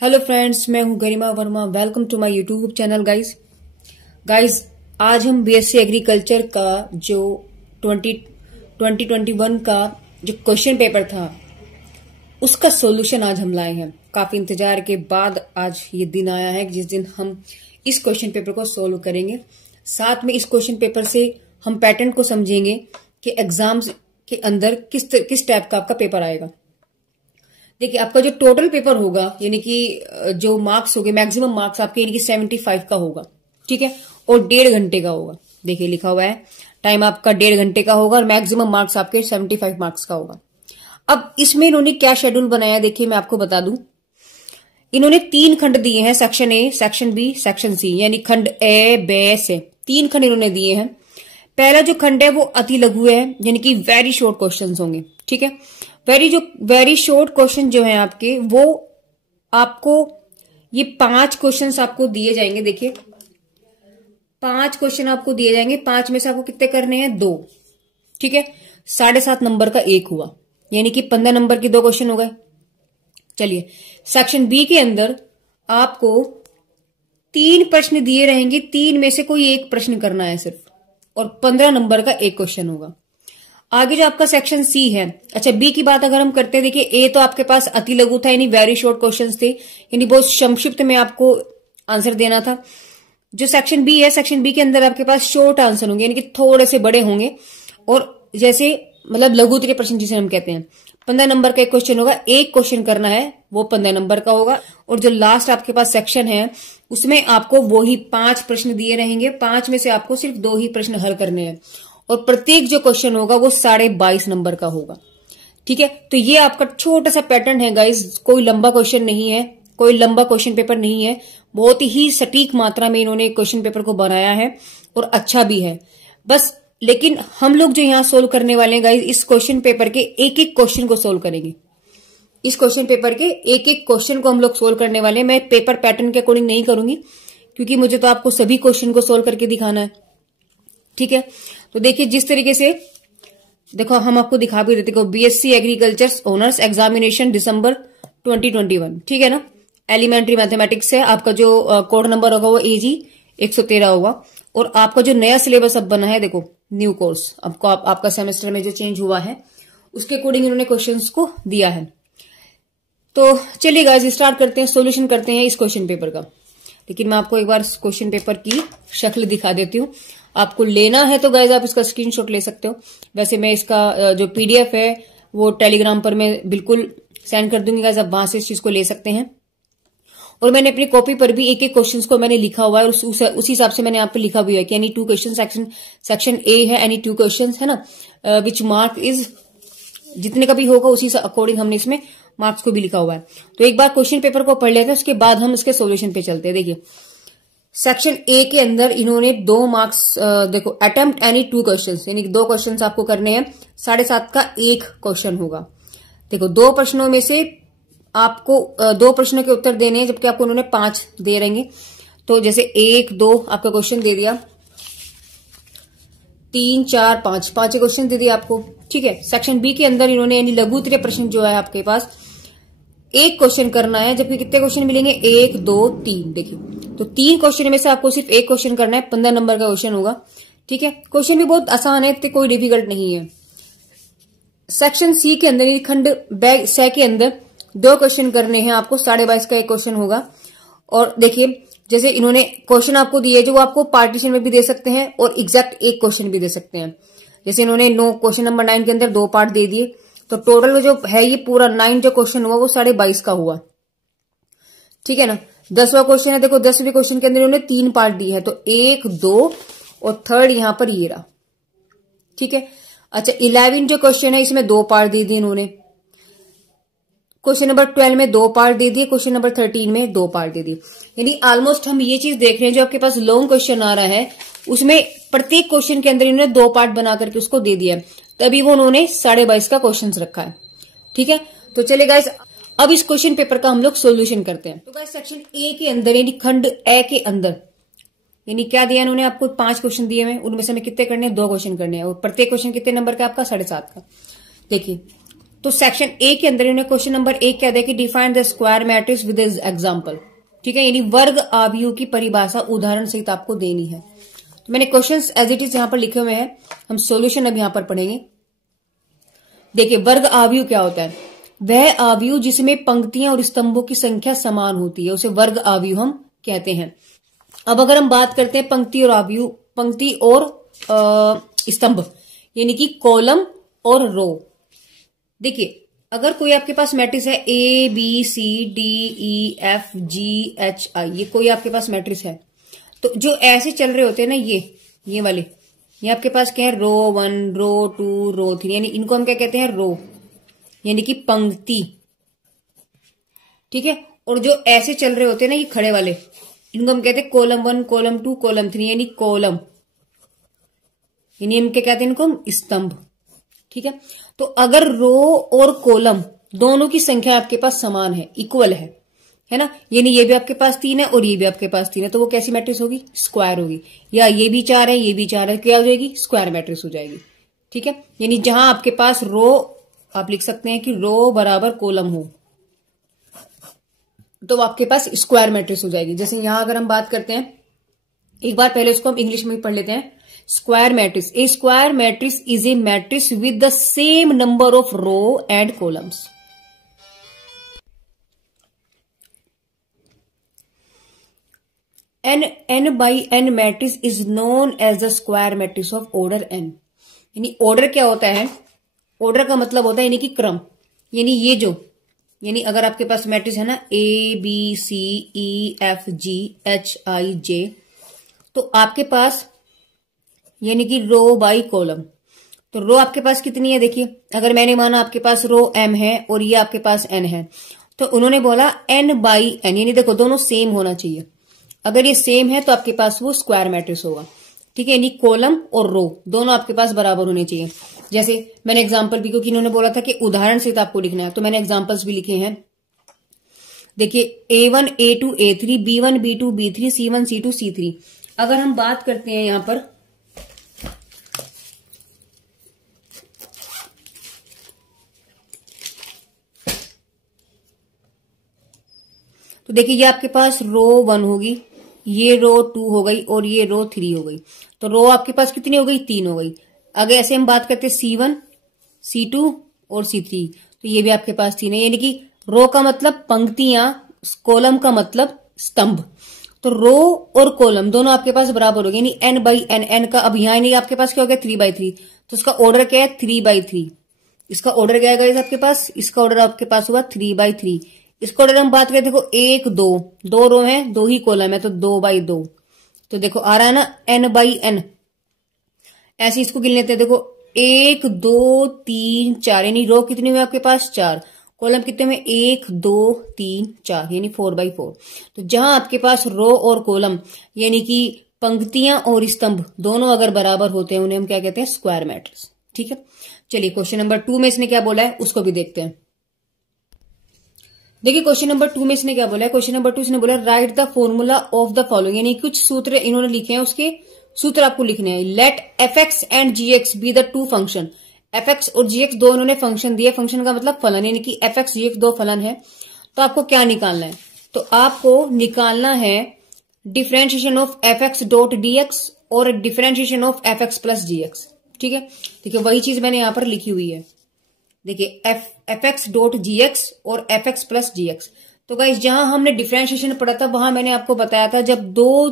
Hello friends, मैं हूं Garima Verma. Welcome to my YouTube channel guys. आज हम बीएससी एग्रीकल्चर का जो 2021 का जो क्वेश्चन पेपर था उसका सॉल्यूशन आज हम लाए हैं। काफी इंतजार के बाद आज ये दिन आया है जिस दिन हम इस क्वेश्चन पेपर को सोल्व करेंगे। साथ में इस क्वेश्चन पेपर से हम पैटर्न को समझेंगे कि एग्जाम्स के अंदर किस टाइप का आपका पेपर आएगा। देखिए, आपका जो टोटल पेपर होगा यानी कि जो मार्क्स होंगे, मैक्सिमम मार्क्स आपके यानी कि 75 का होगा, ठीक है, और 1.5 घंटे का होगा। देखिए लिखा हुआ है टाइम आपका 1.5 घंटे का होगा और मैक्सिमम मार्क्स आपके 75 मार्क्स का होगा। अब इसमें इन्होंने क्या शेड्यूल बनाया, देखिए मैं आपको बता दूं। इन्होंने 3 खंड दिए हैं, section A, section B, section C, यानी खंड ए, बे, से 3 खंड इन्होंने दिए हैं। पहला जो खंड है वो अति लघु है, यानी कि वेरी शॉर्ट क्वेश्चन होंगे, ठीक है। वेरी शॉर्ट क्वेश्चन जो है आपके, वो आपको ये 5 क्वेश्चंस आपको दिए जाएंगे। देखिए 5 क्वेश्चन आपको दिए जाएंगे, 5 में से आपको कितने करने हैं, 2, ठीक है। 7.5 नंबर का 1 हुआ, यानी कि 15 नंबर के 2 क्वेश्चन हो गए। चलिए, सेक्शन बी के अंदर आपको 3 प्रश्न दिए रहेंगे, 3 में से कोई 1 प्रश्न करना है सिर्फ, और 15 नंबर का 1 क्वेश्चन होगा। आगे जो आपका सेक्शन सी है, अच्छा बी की बात अगर हम करते हैं, देखिए ए तो आपके पास अति लघु था, यानी वेरी शॉर्ट क्वेश्चंस थे, यानी बहुत संक्षिप्त में आपको आंसर देना था। जो सेक्शन बी है, सेक्शन बी के अंदर आपके पास शॉर्ट आंसर होंगे, यानी कि थोड़े से बड़े होंगे, और जैसे मतलब लघु के प्रश्न जिसे हम कहते हैं। 15 नंबर का 1 क्वेश्चन होगा, 1 क्वेश्चन करना है, वो 15 नंबर का होगा। और जो लास्ट आपके पास सेक्शन है उसमें आपको वही 5 प्रश्न दिए रहेंगे, 5 में से आपको सिर्फ 2 ही प्रश्न हल करने हैं, और प्रत्येक जो क्वेश्चन होगा वो 22.5 नंबर का होगा, ठीक है। तो ये आपका छोटा सा पैटर्न है गाइस, कोई लंबा क्वेश्चन नहीं है, कोई लंबा क्वेश्चन पेपर नहीं है। बहुत ही सटीक मात्रा में इन्होंने क्वेश्चन पेपर को बनाया है और अच्छा भी है बस। लेकिन हम लोग जो यहाँ सोल्व करने वाले हैं गाइस, इस क्वेश्चन पेपर के एक एक क्वेश्चन को सोल्व करेंगे। इस क्वेश्चन पेपर के एक एक क्वेश्चन को हम लोग सोल्व करने वाले हैं। मैं पेपर पैटर्न के अकॉर्डिंग नहीं करूंगी, क्योंकि मुझे तो आपको सभी क्वेश्चन को सोल्व करके दिखाना है, ठीक है। तो देखिए जिस तरीके से, देखो हम आपको दिखा भी देते, बीएससी एग्रीकल्चर ऑनर्स एग्जामिनेशन दिसंबर 2021, ठीक है ना। एलिमेंट्री मैथमेटिक्स है, आपका जो कोड नंबर होगा वो AG 113 होगा। और आपका जो नया सिलेबस अब बना है, देखो न्यू कोर्स आपको आपका सेमेस्टर में जो चेंज हुआ है उसके अकॉर्डिंग इन्होंने क्वेश्चंस को दिया है। तो चलिए गाइस स्टार्ट करते हैं, सोल्यूशन करते हैं इस क्वेश्चन पेपर का। लेकिन मैं आपको एक बार क्वेश्चन पेपर की शक्ल दिखा देती हूँ। आपको लेना है तो गाइस आप इसका स्क्रीनशॉट ले सकते हो। वैसे मैं इसका जो PDF है वो टेलीग्राम पर मैं बिल्कुल सेंड कर दूंगी गाइस, आप वहां से इस चीज को ले सकते हैं। और मैंने अपनी कॉपी पर भी एक एक क्वेश्चंस को मैंने लिखा हुआ है, उसी हिसाब से मैंने यहाँ पे लिखा भी है कि एनी 2 क्वेश्चन, सेक्शन A है, एनी 2 क्वेश्चन है ना, विच मार्क इज, जितने का भी होगा उसी अकॉर्डिंग हमने इसमें मार्क्स को भी लिखा हुआ है। तो एक बार क्वेश्चन पेपर को पढ़ लेते हैं, उसके बाद हम इसके सोल्यूशन पे चलते हैं। देखिए सेक्शन A के अंदर इन्होंने 2 मार्क्स, देखो अटेम्प्ट एनी 2 क्वेश्चन, यानी 2 क्वेश्चन आपको करने हैं, 7.5 का 1 क्वेश्चन होगा। देखो 2 प्रश्नों में से आपको 2 प्रश्नों के उत्तर देने हैं, जबकि आपको उन्होंने 5 दे रहेंगे। तो जैसे 1, 2 आपका क्वेश्चन दे दिया, 3, 4, 5 क्वेश्चन दे दिया आपको, ठीक है। सेक्शन B के अंदर इन्होंने यानी लघुत्तरीय प्रश्न जो है आपके पास 1 क्वेश्चन करना है, जबकि कितने क्वेश्चन मिलेंगे, 1, 2, 3। देखिए तो 3 क्वेश्चन में से आपको सिर्फ 1 क्वेश्चन करना है, 15 नंबर का क्वेश्चन होगा, ठीक है। क्वेश्चन भी बहुत आसान है, तो कोई डिफिकल्ट नहीं है। सेक्शन C के अंदर खंड ब, से के अंदर 2 क्वेश्चन करने हैं आपको, 22.5 का 1 क्वेश्चन होगा। और देखिए जैसे इन्होंने क्वेश्चन आपको दिए, जो आपको पार्टीशन में भी दे सकते हैं और एग्जैक्ट 1 क्वेश्चन भी दे सकते हैं। जैसे इन्होंने क्वेश्चन नंबर 9 के अंदर 2 पार्ट दे दिए, तो टोटल में जो है ये पूरा 9 जो क्वेश्चन हुआ वो 22.5 का हुआ, ठीक है ना। 10वां क्वेश्चन है, देखो 10वें क्वेश्चन के अंदर इन्होंने 3 पार्ट दिए हैं, तो 1, 2 और 3rd यहां पर ये रहा, ठीक है। अच्छा 11 जो क्वेश्चन है इसमें 2 पार्ट दे दिए इन्होंने। क्वेश्चन नंबर 12 में 2 पार्ट दे दिए, क्वेश्चन नंबर 13 में 2 पार्ट दे दिए। यानी ऑलमोस्ट हम ये चीज देख रहे हैं, जो आपके पास लॉन्ग क्वेश्चन आ रहा है उसमें प्रत्येक क्वेश्चन के अंदर इन्होंने 2 पार्ट बना करके उसको दे दिया है, तभी वो उन्होंने 22.5 का क्वेश्चन रखा है, ठीक है। तो चलिए गाइस अब इस क्वेश्चन पेपर का हम लोग सोल्यूशन करते हैं। तो गाइस सेक्शन A के अंदर यानी खंड A के अंदर यानी क्या दिया इन्होंने आपको, 5 क्वेश्चन दिए हुए, उनमें से हमें कितने करने हैं, 2 क्वेश्चन करने हैं, और प्रत्येक क्वेश्चन कितने नंबर का आपका, 7.5 का। देखिए तो सेक्शन ए के अंदर इन्होंने क्वेश्चन नंबर 1 क्या दिया कि define the square matrix with example. ठीक है, यानी वर्ग आव्यूह की परिभाषा उदाहरण सहित आपको देनी है। तो मैंने क्वेश्चंस एज इट इज यहां पर लिखे हुए हैं, हम सॉल्यूशन अब यहां पर पढ़ेंगे। देखिए, वर्ग आव्यूह क्या होता है? वह आव्यूह जिसमें पंक्तियां और स्तंभों की संख्या समान होती है उसे वर्ग आव्यूह हम कहते हैं। अब अगर हम बात करते हैं पंक्ति और आव्यूह, पंक्ति और स्तंभ यानी कि कॉलम और रो। देखिए, अगर कोई आपके पास मैट्रिक्स है a B c d e F G H i, ये कोई आपके पास मैट्रिक्स है, तो जो ऐसे चल रहे होते हैं ना, ये वाले, ये आपके पास क्या है? रो 1, रो 2, रो 3, यानी इनको हम क्या कहते हैं? रो, यानी कि पंक्ति। ठीक है, और जो ऐसे चल रहे होते हैं ना, ये खड़े वाले, इनको हम कहते हैं कॉलम 1, कॉलम 2, कॉलम 3, यानी कॉलम, यानी हम क्या कहते हैं? इनको हम स्तंभ। ठीक है, तो अगर रो और कॉलम दोनों की संख्या आपके पास समान है, इक्वल है ना, यानी ये भी आपके पास 3 है और ये भी आपके पास 3 है, तो वो कैसी मैट्रिक्स होगी? स्क्वायर होगी। या ये भी 4 है, ये भी 4 है, क्या हो जाएगी? स्क्वायर मैट्रिक्स हो जाएगी। ठीक है, यानी जहां आपके पास रो, आप लिख सकते हैं कि रो बराबर कॉलम हो, तो आपके पास स्क्वायर मैट्रिक्स हो जाएगी। जैसे यहां अगर हम बात करते हैं, एक बार पहले उसको हम इंग्लिश में भी पढ़ लेते हैं। Square matrix, a square matrix is a matrix with the same number of row and columns. n by n matrix is known as the square matrix of order n। यानी ऑर्डर क्या होता है? Order का मतलब होता है यानी कि क्रम, यानी ये जो, यानी अगर आपके पास मैट्रिक्स है ना A B C E F G H I J, तो आपके पास यानी कि रो बाई कॉलम, तो रो आपके पास कितनी है? देखिए, अगर मैंने माना आपके पास रो m है और ये आपके पास n है, तो उन्होंने बोला n बाई n, यानी देखो दोनों सेम होना चाहिए। अगर ये सेम है तो आपके पास वो स्क्वायर मैट्रिक्स होगा। ठीक है, यानी कॉलम और रो दोनों आपके पास बराबर होने चाहिए। जैसे मैंने एग्जाम्पल भी, क्योंकि इन्होंने बोला था कि उदाहरण से आपको लिखना है, तो मैंने एग्जाम्पल्स भी लिखे हैं। देखिए, A1 A2 A3 B1 B2 B3 C1 C2 C3। अगर हम बात करते हैं यहां पर, तो देखिए ये आपके पास रो 1 होगी, ये रो 2 हो गई और ये रो 3 हो गई। तो रो आपके पास कितनी हो गई? 3 हो गई। अगर ऐसे हम बात करते C1 C2 और C3, तो ये भी आपके पास 3 है। यानी कि रो का मतलब पंक्तियां, कॉलम का मतलब स्तंभ। तो रो और कॉलम दोनों आपके पास बराबर हो गए, यानी n बाई n का, अब यहां नहीं आपके पास क्या हो गया? 3/3, तो उसका ऑर्डर क्या है? 3/3। इसका ऑर्डर क्या है आपके पास? इसका ऑर्डर आपके पास हुआ 3/3। इसका ऑर्डर हम बात करें, देखो 1 2 रो है, 2 ही कॉलम है, तो 2/2। तो देखो आ रहा है ना n/n। ऐसे इसको गिन लेते हैं, देखो 1 2 3 4, यानी रो कितनी हुई आपके पास? 4, कॉलम कितने में? 1 2 3 4, यानी 4/4। तो जहां आपके पास रो और कॉलम यानी कि पंक्तियां और स्तंभ दोनों अगर बराबर होते हैं, उन्हें हम क्या कहते हैं? Square matrix. ठीक है, चलिए क्वेश्चन नंबर 2 में इसने क्या बोला है उसको भी देखते हैं। देखिए क्वेश्चन नंबर 2 में इसने क्या बोला है? क्वेश्चन नंबर 2 इसने बोला right the formula of the following, यानी कुछ सूत्र इन्होंने लिखे हैं, उसके सूत्र आपको लिखने हैं। Let fx and gx be the two function. fx और gx दो इन्होंने फंक्शन दिए, फंक्शन का मतलब फलन, यानी कि fx gx दो फलन है। तो आपको क्या निकालना है? तो आपको निकालना है differentiation of fx dot dx और differentiation of fx plus gx। ठीक है, देखिए वही चीज मैंने यहां पर लिखी हुई है। देखिए fx डॉट gx और fx प्लस gx। तो गाइस जहां हमने डिफरेंशिएशन पढ़ा था, वहां मैंने आपको बताया था जब दो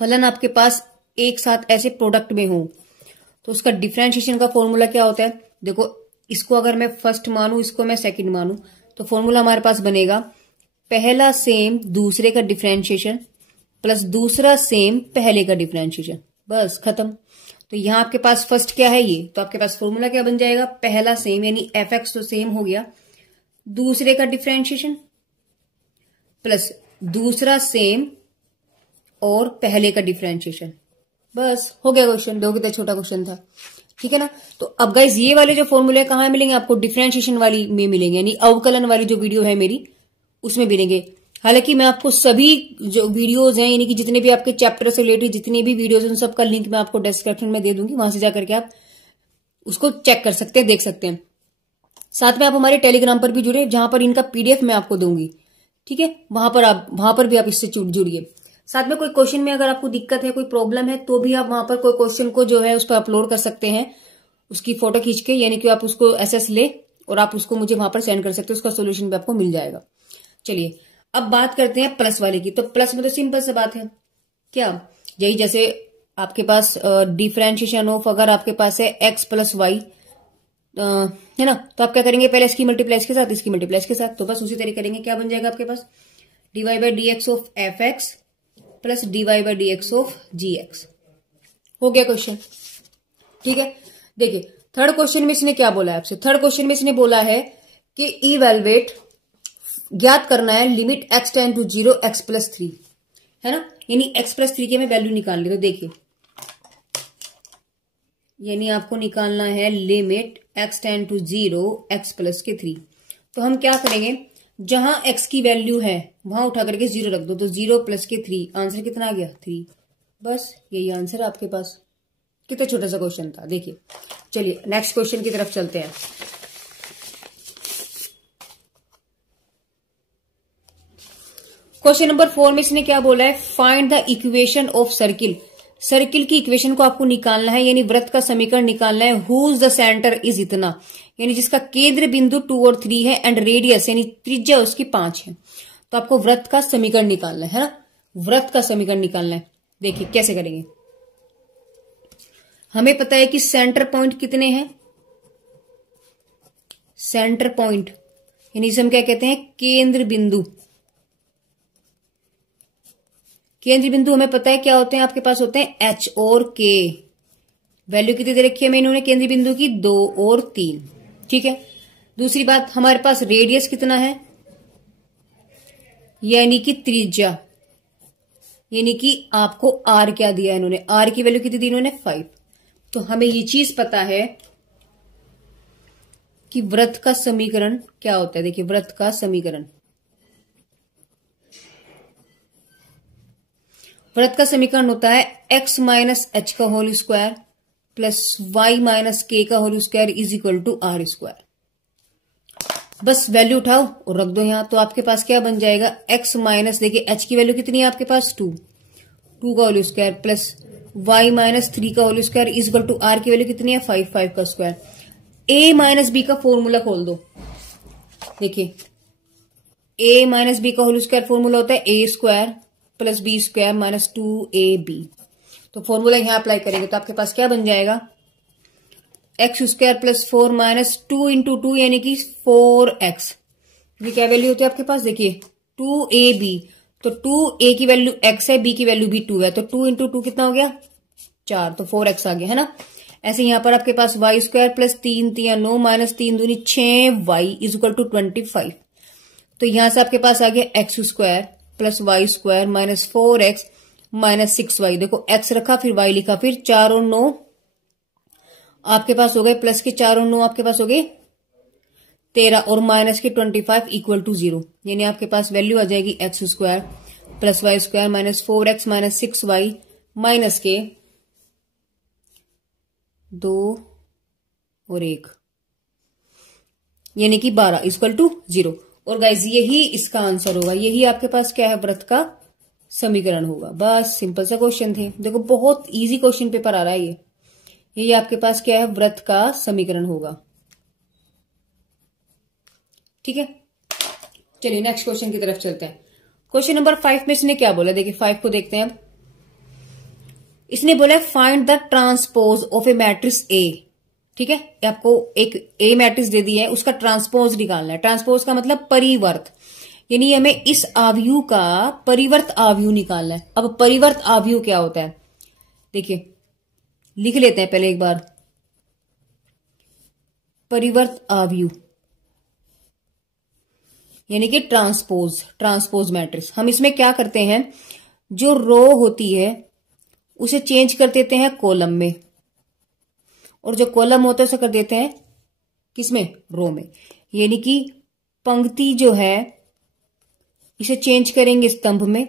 फलन आपके पास एक साथ ऐसे प्रोडक्ट में हो, तो उसका डिफरेंशिएशन का फॉर्मूला क्या होता है? देखो इसको अगर मैं फर्स्ट मानू, इसको मैं सेकंड मानू, तो फॉर्मूला हमारे पास बनेगा पहला सेम दूसरे का डिफरेंशिएशन प्लस दूसरा सेम पहले का डिफरेंशिएशन, बस खत्म। तो यहां आपके पास फर्स्ट क्या है? ये, तो आपके पास फॉर्मूला क्या बन जाएगा? पहला सेम यानी fx तो सेम हो गया, दूसरे का डिफरेंशिएशन प्लस दूसरा सेम और पहले का डिफरेंशिएशन, बस हो गया क्वेश्चन। देखो कितना छोटा क्वेश्चन था। ठीक है ना, तो अब गाइस ये वाले जो फॉर्मूले कहां मिलेंगे आपको? डिफरेंशिएशन वाली में मिलेंगे, यानी अवकलन वाली जो वीडियो है मेरी उसमें मिलेंगे। हालांकि मैं आपको सभी जो वीडियोज हैं, यानी कि जितने भी आपके चैप्टर से रिलेटेड जितने भी वीडियोज हैं, उन सबका लिंक मैं आपको डिस्क्रिप्शन में दे दूंगी, वहां से जाकर के आप उसको चेक कर सकते हैं, देख सकते हैं। साथ में आप हमारे टेलीग्राम पर भी जुड़े, जहां पर इनका पीडीएफ मैं आपको दूंगी, ठीक है। वहां पर भी आप इससे जुड़िए। साथ में कोई क्वेश्चन में अगर आपको दिक्कत है, कोई प्रॉब्लम है, तो भी आप वहां पर कोई क्वेश्चन को जो है उस पर अपलोड कर सकते हैं, उसकी फोटो खींच के, यानी कि आप उसको एसएस ले और आप उसको मुझे वहां पर सेंड कर सकते हो, उसका सोल्यूशन भी आपको मिल जाएगा। चलिए अब बात करते हैं प्लस वाले की। तो प्लस में तो सिंपल सी बात है, क्या यही जैसे आपके पास डिफरेंशिएशन ऑफ, अगर आपके पास है एक्स प्लस वाई, है ना, तो आप क्या करेंगे, पहले इसकी मल्टीप्लाई इसके साथ, इसकी मल्टीप्लाई इसके साथ, तो बस उसी तरीके करेंगे। क्या बन जाएगा आपके पास, dy by d x of f x plus dy by d x of g x. हो गया क्वेश्चन, ठीक है। देखिए थर्ड क्वेश्चन में इसने क्या बोला है आपसे, थर्ड क्वेश्चन में इसने बोला है कि इवेलुएट, ज्ञात करना है limit x tend to 0 x plus 3, है ना, यानी एक्स प्लस 3 की हमें वैल्यू निकालनी। तो देखिए यानी आपको निकालना है limit x tend to 0 x plus के 3। तो हम क्या करेंगे, जहां एक्स की वैल्यू है वहां उठा करके 0 रख दो, तो 0 प्लस के 3, आंसर कितना आ गया 3। बस यही आंसर है आपके पास। कितना छोटा सा क्वेश्चन था। देखिए चलिए नेक्स्ट क्वेश्चन की तरफ चलते हैं। क्वेश्चन नंबर 4 में इसने क्या बोला है, find the equation of circle. Circle की इक्वेशन को आपको निकालना है, यानी वृत्त का समीकरण निकालना है। हुज द सेंटर इज इतना, यानी जिसका केंद्र बिंदु 2 और 3 है एंड रेडियस यानी त्रिज्या उसकी 5 है। तो आपको वृत्त का समीकरण निकालना है ना, वृत्त का समीकरण निकालना है। देखिए कैसे करेंगे, हमें पता है कि सेंटर पॉइंट कितने हैं, सेंटर पॉइंट यानी इसे हम क्या कहते हैं, केंद्र बिंदु। केंद्र बिंदु हमें पता है क्या होते हैं, आपके पास होते हैं एच और के। वैल्यू कितनी दे रखी है हमें इन्होंने केंद्र बिंदु की, 2 और 3, ठीक है। दूसरी बात हमारे पास रेडियस कितना है, यानी कि त्रिज्या, यानी कि आपको आर क्या दिया इन्होंने, आर की वैल्यू कितनी दी इन्होंने 5। तो हमें ये चीज पता है कि वृत्त का समीकरण क्या होता है। देखिए वृत्त का समीकरण, वृत्त का समीकरण होता है x माइनस एच का whole square plus y minus के का whole square is equal to r square. बस वैल्यू उठाओ और रख दो यहां, तो आपके पास क्या बन जाएगा, x माइनस, देखिए h की वैल्यू कितनी है आपके पास 2 का whole square plus y minus 3 का whole square is equal to r की वैल्यू कितनी है 5 का स्क्वायर। a माइनस बी का फॉर्मूला खोल दो। देखिए a माइनस बी का होल स्क्वायर फॉर्मूला होता है a square plus b square minus 2ab। तो फॉर्मूला यहां अप्लाई करेंगे तो आपके पास क्या बन जाएगा, x square plus 4 minus 2 into 2 यानी कि 4x। ये क्या वैल्यू होती है आपके पास, देखिए 2ab, तो 2a की वैल्यू x है, b की वैल्यू भी 2 है, तो 2 इंटू 2 कितना हो गया 4, तो 4x आ गया, है ना। ऐसे यहां पर आपके पास वाई स्क्वायर प्लस 3 9 माइनस 3 दूनी 6y इज इक्वल टू 25। तो यहां से आपके पास आ गया x square plus y square minus 4x minus 6y। देखो x रखा फिर y लिखा, फिर 4 और 9 आपके पास हो गए, प्लस के 4 और 9 आपके पास हो गए 13 और माइनस के 25 इक्वल टू 0, यानी आपके पास वैल्यू आ जाएगी x square plus y square minus 4x minus 6y minus के 2 और 1 यानी कि 12 इक्वल टू 0। और गाइज यही इसका आंसर होगा, यही आपके पास क्या है, वृत्त का समीकरण होगा। बस सिंपल सा क्वेश्चन थे। देखो बहुत इजी क्वेश्चन पेपर आ रहा है यही आपके पास क्या है, वृत्त का समीकरण होगा, ठीक है। चलिए नेक्स्ट क्वेश्चन की तरफ चलते हैं। क्वेश्चन नंबर 5 में इसने क्या बोला, देखिए 5 को देखते हैं अब। इसने बोला find the transpose of A matrix A, ठीक है। आपको एक ए मैट्रिक्स दे दी है, उसका ट्रांसपोज निकालना है। ट्रांसपोज का मतलब परिवर्त, यानी हमें इस आव्यूह का परिवर्त आव्यूह निकालना है। अब परिवर्त आव्यूह क्या होता है, देखिए लिख लेते हैं पहले एक बार। परिवर्त आव्यूह यानी कि ट्रांसपोज मैट्रिक्स। हम इसमें क्या करते हैं, जो रो होती है उसे चेंज कर देते हैं कॉलम में, और जो कॉलम होता है उसे कर देते हैं किसमें, रो में। यानी कि पंक्ति जो है इसे चेंज करेंगे स्तंभ में,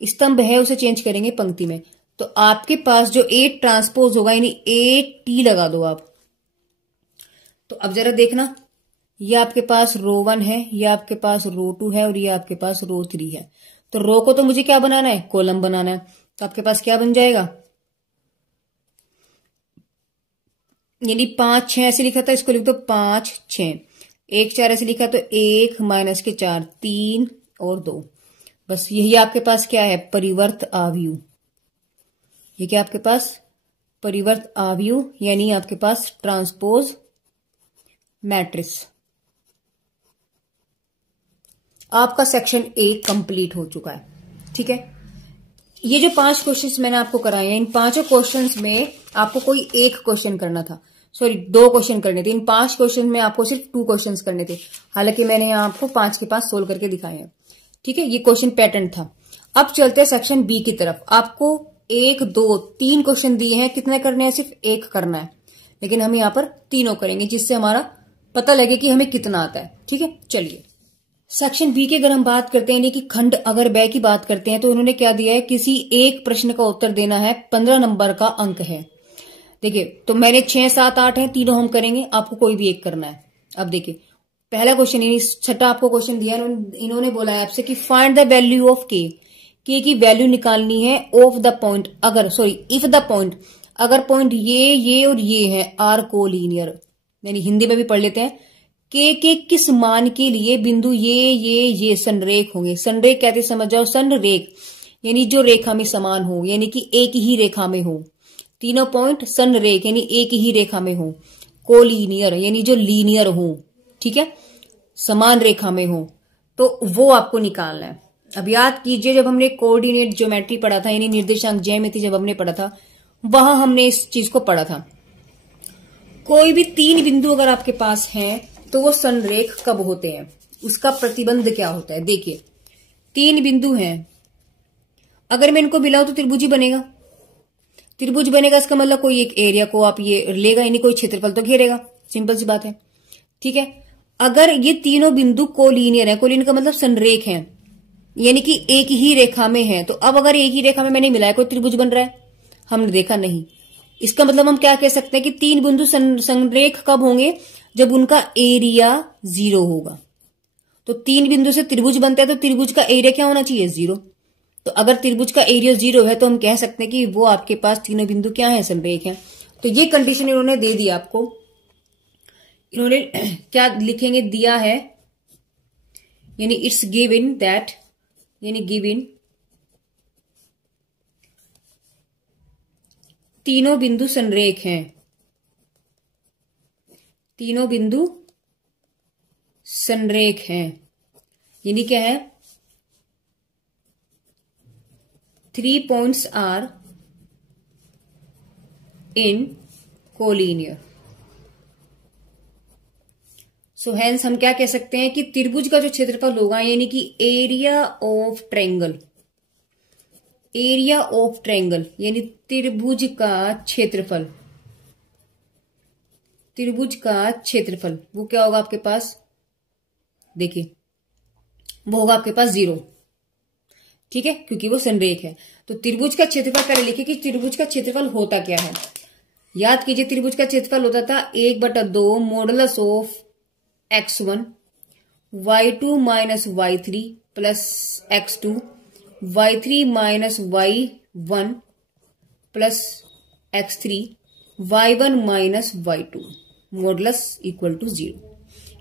स्तंभ है उसे चेंज करेंगे पंक्ति में। तो आपके पास जो ए ट्रांसपोज होगा, यानी ए टी लगा दो आप, तो अब जरा देखना, ये आपके पास रो 1 है, ये आपके पास रो 2 है और ये आपके पास रो 3 है। तो रो को तो मुझे क्या बनाना है, कॉलम बनाना है। तो आपके पास क्या बन जाएगा, यानी 5 6 ऐसे लिखा था, इसको लिख दो 5 6, 1 4 ऐसे लिखा तो 1 माइनस के 4 3 और 2। बस यही आपके पास क्या है, परिवर्त आव्यूह। ये क्या आपके पास परिवर्त आव्यूह, यानी आपके पास ट्रांसपोज मैट्रिक्स। आपका सेक्शन 1 कंप्लीट हो चुका है। ठीक है, ये जो 5 क्वेश्चंस मैंने आपको कराए हैं, इन 5 क्वेश्चंस में आपको कोई एक क्वेश्चन करना था, सॉरी 2 क्वेश्चन करने थे। इन 5 क्वेश्चन में आपको सिर्फ 2 क्वेश्चंस करने थे, हालांकि मैंने यहाँ आपको 5 के 5 सोल्व करके दिखाए हैं। ठीक है, ये क्वेश्चन पैटर्न था। अब चलते हैं सेक्शन बी की तरफ। आपको 1 2 3 क्वेश्चन दिए हैं, कितने करने हैं, सिर्फ 1 करना है, लेकिन हम यहाँ पर तीनों करेंगे जिससे हमारा पता लगे कि हमें कितना आता है। ठीक है, चलिए सेक्शन बी की अगर हम बात करते हैं, यानी कि खंड अगर व्यय की बात करते हैं, तो उन्होंने क्या दिया है, किसी एक प्रश्न का उत्तर देना है, 15 नंबर का अंक है। देखिए, तो मैंने 6 7 8 है, तीनों हम करेंगे, आपको कोई भी एक करना है। अब देखिए पहला क्वेश्चन, यानी छठा आपको क्वेश्चन दिया, इन्होंने बोला है आपसे कि फाइंड द वैल्यू ऑफ के की वैल्यू निकालनी है ऑफ द पॉइंट, अगर सॉरी इफ द पॉइंट, अगर पॉइंट ये और ये है आर कोलिनियर, यानी हिंदी में भी पढ़ लेते हैं, के किस मान के लिए बिंदु ये संरेख होंगे। संरेख कहते समझ जाओ, संरेख यानी जो रेखा में समान हो, यानी कि एक ही रेखा में हो। तीनों पॉइंट संरेख यानी एक ही रेखा में हो। कोलिनियर यानी जो लीनियर हो, ठीक है, समान रेखा में हो, तो वो आपको निकालना है। अब याद कीजिए, जब हमने कोऑर्डिनेट ज्योमेट्री पढ़ा था, यानी निर्देशांक ज्यामिति जब हमने पढ़ा था, वहां हमने इस चीज को पढ़ा था। कोई भी 3 बिंदु अगर आपके पास हैं, तो वो संरेख कब होते हैं, उसका प्रतिबंध क्या होता है। देखिए 3 बिंदु हैं, अगर मैं इनको मिलाऊं तो त्रिभुज ही बनेगा। त्रिभुज बनेगा इसका मतलब कोई एक एरिया को आप ये लेगा, यानी कोई क्षेत्रफल तो घेरेगा, सिंपल सी बात है। ठीक है, अगर ये तीनों बिंदु कोलिनियर है, कोलिनियर का मतलब संरेख है, यानी कि एक ही रेखा में है, तो अब अगर एक ही रेखा में मैंने मिलाया, कोई त्रिभुज बन रहा है, हमने देखा नहीं। इसका मतलब हम क्या कह सकते हैं कि 3 बिंदु संरेख कब होंगे, जब उनका एरिया 0 होगा। तो 3 बिंदु से त्रिभुज बनता है, तो त्रिभुज का एरिया क्या होना चाहिए, 0। तो अगर त्रिभुज का एरिया 0 है, तो हम कह सकते हैं कि वो आपके पास तीनों बिंदु क्या है, संरेख है। तो ये कंडीशन इन्होंने दे दी आपको। इन्होंने क्या लिखेंगे, दिया है, यानी इट्स गिवन दैट, यानी गिवन तीनों बिंदु संरेख हैं, तीनों बिंदु संरेख हैं, यानी क्या है, 3 points are in collinear। So hence हम क्या कह सकते हैं कि त्रिभुज का जो क्षेत्रफल होगा, यानी कि area of triangle, area of triangle यानी त्रिभुज का क्षेत्रफल, त्रिभुज का क्षेत्रफल वो क्या होगा आपके पास, देखिए वो होगा आपके पास 0। ठीक है, क्योंकि वो संरेख है। तो त्रिभुज का क्षेत्रफल पहले लिखिए कि त्रिभुज का क्षेत्रफल होता क्या है। याद कीजिए, त्रिभुज का क्षेत्रफल होता था 1/2 modulus of x1 y2 minus y3 plus x2 y3 minus y1 plus x3 y1 minus y2 modulus equal to 0,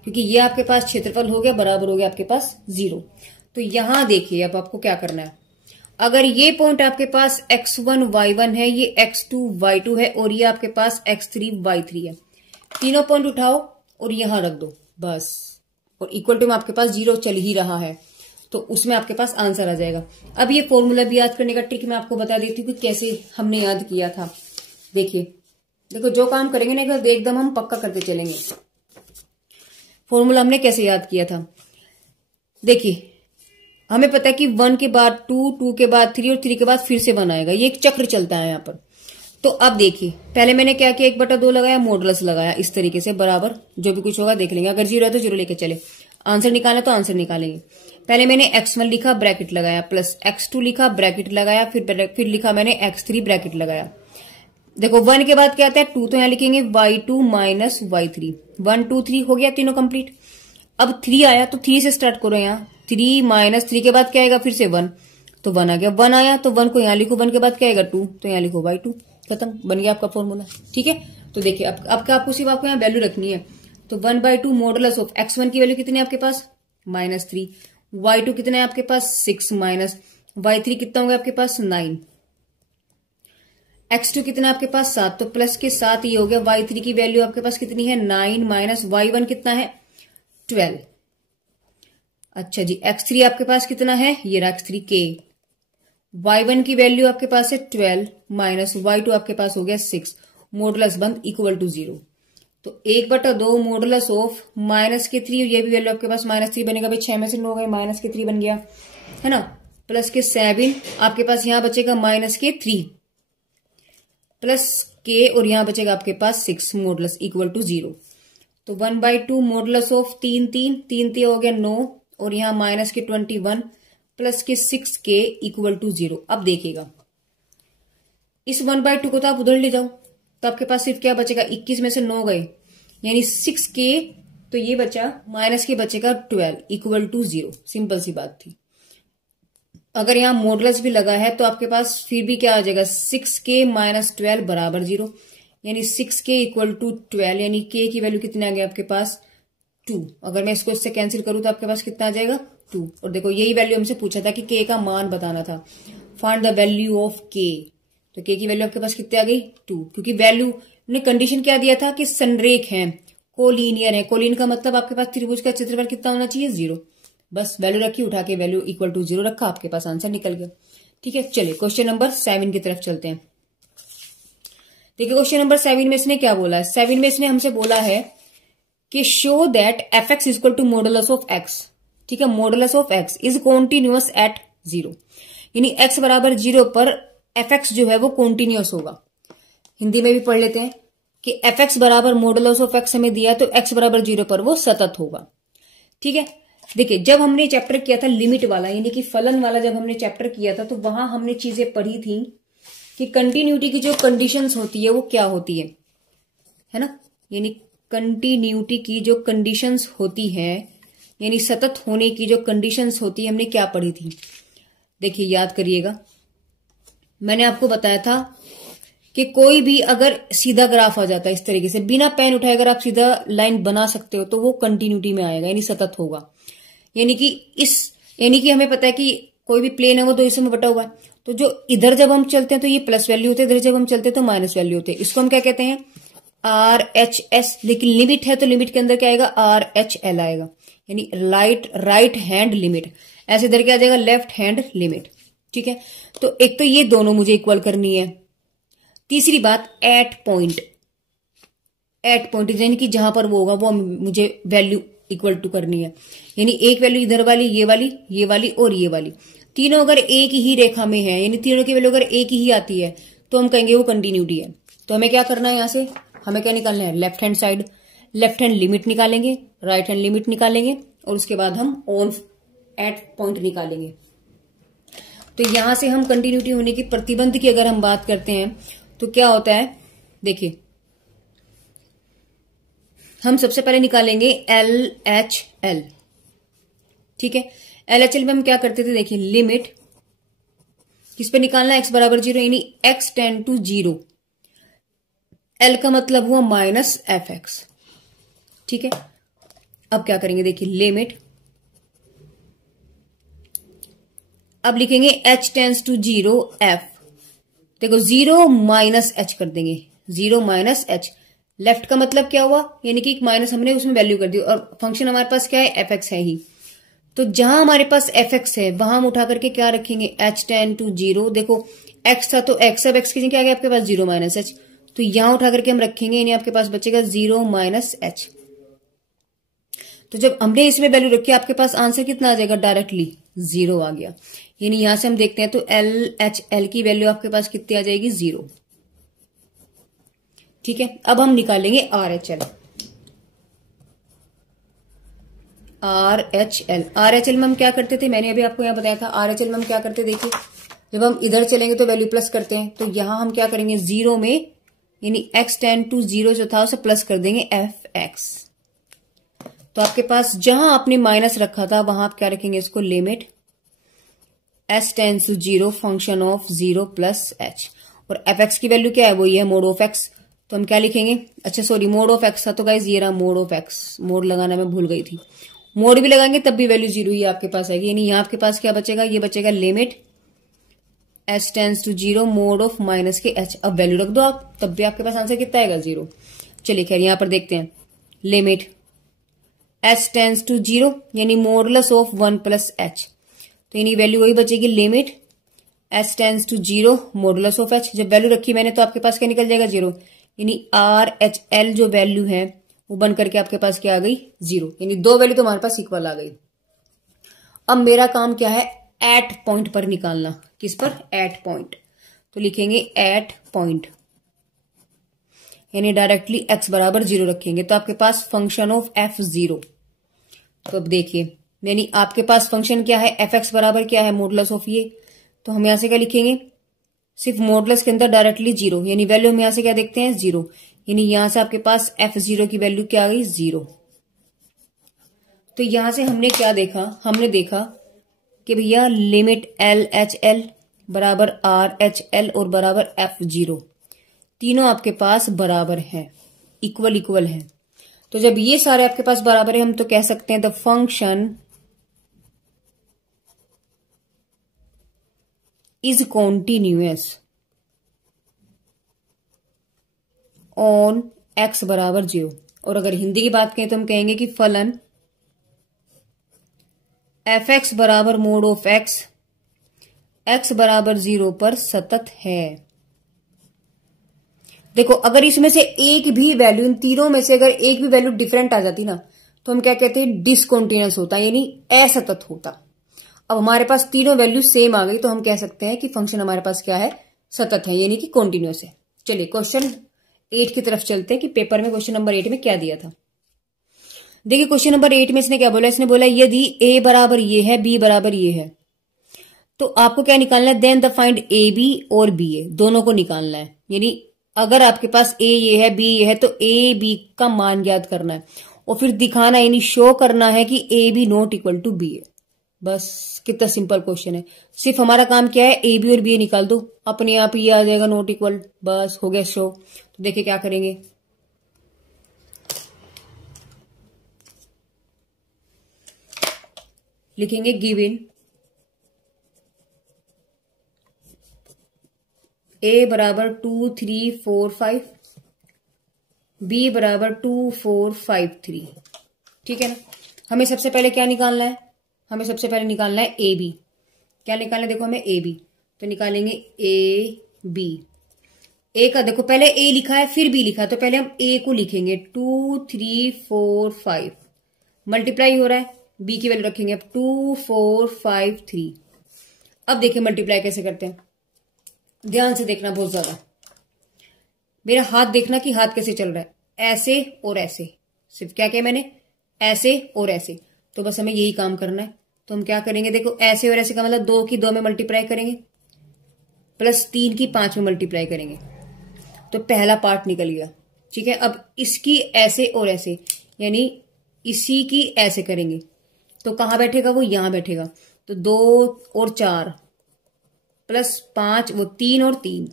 क्योंकि ये आपके पास क्षेत्रफल हो गया, बराबर हो गया आपके पास 0। तो यहां देखिए, अब आपको क्या करना है, अगर ये पॉइंट आपके पास x1 y1 है, ये x2 y2 है और ये आपके पास x3 y3 है, तीनों पॉइंट उठाओ और यहां रख दो बस, और इक्वल टू में आपके पास 0 चल ही रहा है, तो उसमें आपके पास आंसर आ जाएगा। अब ये फॉर्मूला भी याद करने का ट्रिक मैं आपको बता देती हूँ कि कैसे हमने याद किया था। देखिए देखो, जो काम करेंगे ना एकदम हम पक्का करते चलेंगे। फॉर्मूला हमने कैसे याद किया था, देखिए हमें पता है कि 1 के बाद 2, 2 के बाद 3 और 3 के बाद फिर से 1 आएगा, ये एक चक्र चलता है यहाँ पर। तो अब देखिए, पहले मैंने क्या किया, 1/2 लगाया, मॉडुलस लगाया, इस तरीके से बराबर जो भी कुछ होगा देख लेंगे। अगर 0 है तो 0 लेके चले, आंसर निकालना तो आंसर निकालेंगे। पहले मैंने x1 लिखा, ब्रैकेट लगाया, प्लस x2 लिखा, ब्रैकेट लगाया, फिर लिखा मैंने x3, ब्रैकेट लगाया। देखो 1 के बाद क्या आता है 2, तो यहां लिखेंगे y2 माइनस y3। 1 2 3 हो गया तीनों कंप्लीट। अब 3 आया तो 3 से स्टार्ट करो। यहाँ 3 माइनस 3 के बाद क्या आएगा फिर से 1, तो 1 आ गया। 1 आया तो 1 को यहाँ लिखो, 1 के बाद क्या आएगा 2, तो यहाँ लिखो y2। खत्म, बन गया आपका फॉर्मूला। ठीक है, तो देखिए अब आपको सिर्फ आपको यहाँ वैल्यू रखनी है। तो 1/2 मॉडुलस ऑफ x1 की वैल्यू कितनी है आपके पास -3, y2 कितना है आपके पास 6 माइनस y3 कितना होगा आपके पास 9, x2 कितना आपके पास 7, तो प्लस के साथ ये हो गया। y3 की वैल्यू आपके पास कितनी है 9 माइनस y1 कितना है 12। अच्छा जी, x3 आपके पास कितना है, ये रहा x3 k। y1 की वैल्यू आपके पास है 12 माइनस y2 आपके पास हो गया 6, मॉडुलस बंद इक्वल टू 0। तो 1/2 मॉडुलस ऑफ -3, ये भी वैल्यू आपके पास -3 बनेगा भाई। 6 में से 9 गए, -3 बन गया है ना। प्लस के 7 आपके पास यहां बचेगा -3 प्लस के, और यहां बचेगा आपके पास 6, मॉडुलस इक्वल टू 0। तो 1/2 मॉडुलस ऑफ 3 हो गया 9, और यहां -21 प्लस के 6 के इक्वल टू 0। अब देखिएगा इस 1/2 को तो आप उधर ले जाओ, तो आपके पास सिर्फ क्या बचेगा 21 में से 9 गए यानी 6 के, तो ये बचा माइनस के बचेगा 12 इक्वल टू 0। सिंपल सी बात थी। अगर यहां मॉडुलस भी लगा है तो आपके पास फिर भी क्या आ जाएगा 6k माइनस 12 बराबर 0, यानी 6k इक्वल टू 12, यानी k की वैल्यू कितनी आ गई आपके पास 2। अगर मैं इसको इससे कैंसिल करूं तो आपके पास कितना आ जाएगा 2। और देखो यही वैल्यू हमसे पूछा था कि k का मान बताना था, find the value of k। तो k की वैल्यू आपके पास कितनी आ गई 2, क्योंकि वैल्यू ने कंडीशन क्या दिया था कि संरेख है, कोलिनियर है। कोलिन का मतलब आपके पास त्रिभुज का क्षेत्रफल कितना होना चाहिए 0। बस वैल्यू रखी, उठा के वैल्यू इक्वल टू 0 रखा, आपके पास आंसर निकल गया। ठीक है, चलिए क्वेश्चन नंबर 7 की तरफ चलते हैं। देखिए क्वेश्चन नंबर 7 में इसने क्या बोला है। 7 में इसने हमसे बोला है कि show that f x equal to modulus of x. ठीक है, modulus of x is continuous at 0, यानी x बराबर 0 पर एफ एक्स जो है वो कॉन्टिन्यूअस होगा। हिंदी में भी पढ़ लेते हैं कि एफ एक्स बराबर मॉडुलस ऑफ एक्स हमें दिया, तो x बराबर 0 पर वो सतत होगा। ठीक है, देखिए जब हमने चैप्टर किया था लिमिट वाला, यानी कि फलन वाला, जब हमने चैप्टर किया था तो वहां हमने चीजें पढ़ी थी कि कंटिन्यूटी की जो कंडीशंस होती है वो क्या होती है ना। यानी कंटिन्यूटी की जो कंडीशंस होती है, यानी सतत होने की जो कंडीशंस होती है, हमने क्या पढ़ी थी। देखिए याद करिएगा, मैंने आपको बताया था कि कोई भी अगर सीधा ग्राफ आ जाता है इस तरीके से, बिना पेन उठाए अगर आप सीधा लाइन बना सकते हो तो वो कंटिन्यूटी में आएगा, यानी सतत होगा। यानी कि हमें पता है कि कोई भी प्लेन है वो दो हिस्सों में बटा हुआ है, तो जो इधर जब हम चलते हैं तो ये प्लस वैल्यू होते हैं, इधर जब हम चलते हैं तो माइनस वैल्यू होते हैं। इसको हम क्या कहते हैं RHS, लेकिन लिमिट है तो लिमिट के अंदर क्या आएगा RHL आएगा, यानी राइट हैंड लिमिट। ऐसे इधर क्या आ जाएगा लेफ्ट हैंड लिमिट। ठीक है, तो एक तो ये दोनों मुझे इक्वल करनी है। तीसरी बात एट पॉइंट यानी कि जहां पर वो होगा वो मुझे वैल्यू इक्वल टू करनी है, यानी एक वैल्यू इधर वाली, ये वाली और ये वाली, तीनों अगर एक ही रेखा में है, यानी तीनों की वैल्यू अगर एक ही आती है तो हम कहेंगे वो कंटिन्यूटी है। तो हमें क्या करना है, यहां से हमें क्या निकालना है left hand side, left hand limit निकालेंगे, राइट हैंड लिमिट निकालेंगे, और उसके बाद हम ऑन एट पॉइंट निकालेंगे। तो यहां से हम कंटिन्यूटी होने की प्रतिबंध की अगर हम बात करते हैं तो क्या होता है, देखिए हम सबसे पहले निकालेंगे LHL। ठीक है, LHL में हम क्या करते थे, देखिए लिमिट किस पे निकालना है x बराबर 0, यानी x टेंड टू 0, L का मतलब हुआ माइनस fx। ठीक है, अब क्या करेंगे, देखिए लिमिट, अब लिखेंगे h टेंड्स टू 0 f। देखो 0 माइनस h कर देंगे, 0 माइनस h। लेफ्ट का मतलब क्या हुआ, यानी कि एक माइनस हमने उसमें वैल्यू कर दी, और फंक्शन हमारे पास क्या है fx है ही, तो जहां हमारे पास fx है वहां हम उठा करके क्या रखेंगे h टेंड टू 0। देखो x था तो x, अब x की क्या आ गया आपके पास 0 माइनस h, तो यहां उठा करके हम रखेंगे, यानी आपके पास बचेगा 0 माइनस h। तो जब हमने इसमें वैल्यू रखी आपके पास आंसर कितना आ जाएगा, डायरेक्टली 0 आ गया। यानी यहां से हम देखते हैं तो LHL की वैल्यू आपके पास कितनी आ जाएगी 0। ठीक है, अब हम निकालेंगे RHL में हम क्या करते थे, मैंने अभी आपको यहां बताया था। RHL में हम क्या करते, देखिए जब हम इधर चलेंगे तो वैल्यू प्लस करते हैं, तो यहां हम क्या करेंगे 0 में यानी x टेंड टू 0 जो था उसे प्लस कर देंगे fx। तो आपके पास जहां आपने माइनस रखा था वहां आप क्या रखेंगे, इसको limit s tends to 0 function of 0 plus h। और fx की वैल्यू क्या है, वो ये है मोड ऑफ x। तो हम क्या लिखेंगे, अच्छा सॉरी मोड ऑफ x था, तो गाइज ये रहा मोड ऑफ x। मोड लगाना मैं भूल गई थी, मोड भी लगाएंगे तब भी वैल्यू 0 ही आपके पास आएगी। यानी यहाँ आपके पास क्या बचेगा, ये बचेगा limit s tends to 0 mod of minus के h। अब वैल्यू रख दो आप, तब भी आपके पास आंसर कितना आएगा, 0। चलिए खैर यहां पर देखते हैं, लिमिट s टेंड्स टू 0 यानी मॉडुलस ऑफ 1 प्लस h। तो यानी वैल्यू वही बचेगी, limit s tends to 0 modulus of h। जब वैल्यू रखी मैंने तो आपके पास क्या निकल जाएगा, 0। यानी RHL जो वैल्यू है वो बन करके आपके पास क्या आ गई, 0। यानी दो वैल्यू तो हमारे पास इक्वल आ गई। अब मेरा काम क्या है, एट पॉइंट पर निकालना। किस पर, एट पॉइंट। तो लिखेंगे एट पॉइंट, यानी डायरेक्टली x बराबर 0 रखेंगे। तो आपके पास फंक्शन ऑफ f0। तो अब देखिए, यानी आपके पास फंक्शन क्या है, fx बराबर क्या है, मॉडुलस ऑफ ये। तो हम यहां से क्या लिखेंगे, सिर्फ मॉडुलस के अंदर डायरेक्टली 0, यानी वैल्यू हम यहां से क्या देखते हैं, 0। यानी यहां से आपके पास f0 की वैल्यू क्या आ गई, 0। तो यहां से हमने क्या देखा, हमने देखा कि भैया लिमिट LHL बराबर RHL और बराबर f0 तीनों आपके पास बराबर है, इक्वल इक्वल है। तो जब ये सारे आपके पास बराबर है, हम तो कह सकते हैं the function is continuous on x बराबर 0। और अगर हिंदी की बात करें तो हम कहेंगे कि फलन fx बराबर मोड ऑफ x बराबर 0 पर सतत है। देखो अगर इसमें से एक भी वैल्यू, इन तीनों में से अगर एक भी वैल्यू डिफरेंट आ जाती ना, तो हम क्या कहते हैं, डिसकॉन्टिन्यूअस होता, यानी असतत होता। अब हमारे पास तीनों वैल्यू सेम आ गई, तो हम कह सकते हैं कि फंक्शन हमारे पास क्या है, सतत है, यानी कि कॉन्टिन्यूअस है। चलिए क्वेश्चन 8 की तरफ चलते हैं कि पेपर में क्वेश्चन नंबर 8 में क्या दिया था। देखिए क्वेश्चन नंबर 8 में इसने क्या बोला, इसने बोला यदि a बराबर ये है, b बराबर ये है, तो आपको क्या निकालना है, देन द फाइंड ab और ba, दोनों को निकालना है। यानी अगर आपके पास a ये है, b ये है, तो a b का मान ज्ञात करना है और फिर दिखाना, यानी शो करना है कि a b not equal to b है। बस कितना सिंपल क्वेश्चन है। सिर्फ हमारा काम क्या है, a b और b निकाल दो, अपने आप ही आ जाएगा नॉट इक्वल, बस हो गया शो। तो देखिए क्या करेंगे, लिखेंगे गिवन a बराबर 2 3 4 5, b बराबर 2 4 5 3। ठीक है ना। हमें सबसे पहले क्या निकालना है, हमें सबसे पहले निकालना है ए बी। क्या निकालना है, देखो हमें ए बी। तो निकालेंगे ए बी। ए का देखो पहले ए लिखा है फिर बी लिखा है, तो पहले हम ए को लिखेंगे 2 3 4 5, मल्टीप्लाई हो रहा है, बी की वैल्यू रखेंगे अब 2 4 5 3। अब देखिए मल्टीप्लाई कैसे करते हैं, ध्यान से देखना बहुत ज्यादा, मेरा हाथ देखना कि हाथ कैसे चल रहा है, ऐसे और ऐसे। सिर्फ क्या किया मैंने, ऐसे और ऐसे। तो बस हमें यही काम करना है। तो हम क्या करेंगे, देखो ऐसे और ऐसे का मतलब 2 की 2 में मल्टीप्लाई करेंगे, प्लस 3 की 5 में मल्टीप्लाई करेंगे, तो पहला पार्ट निकल गया। ठीक है। अब इसकी ऐसे और ऐसे, यानी इसी की ऐसे करेंगे, तो कहां बैठेगा वो, यहां बैठेगा। तो 2 और 4 प्लस 5, वो 3 और 3,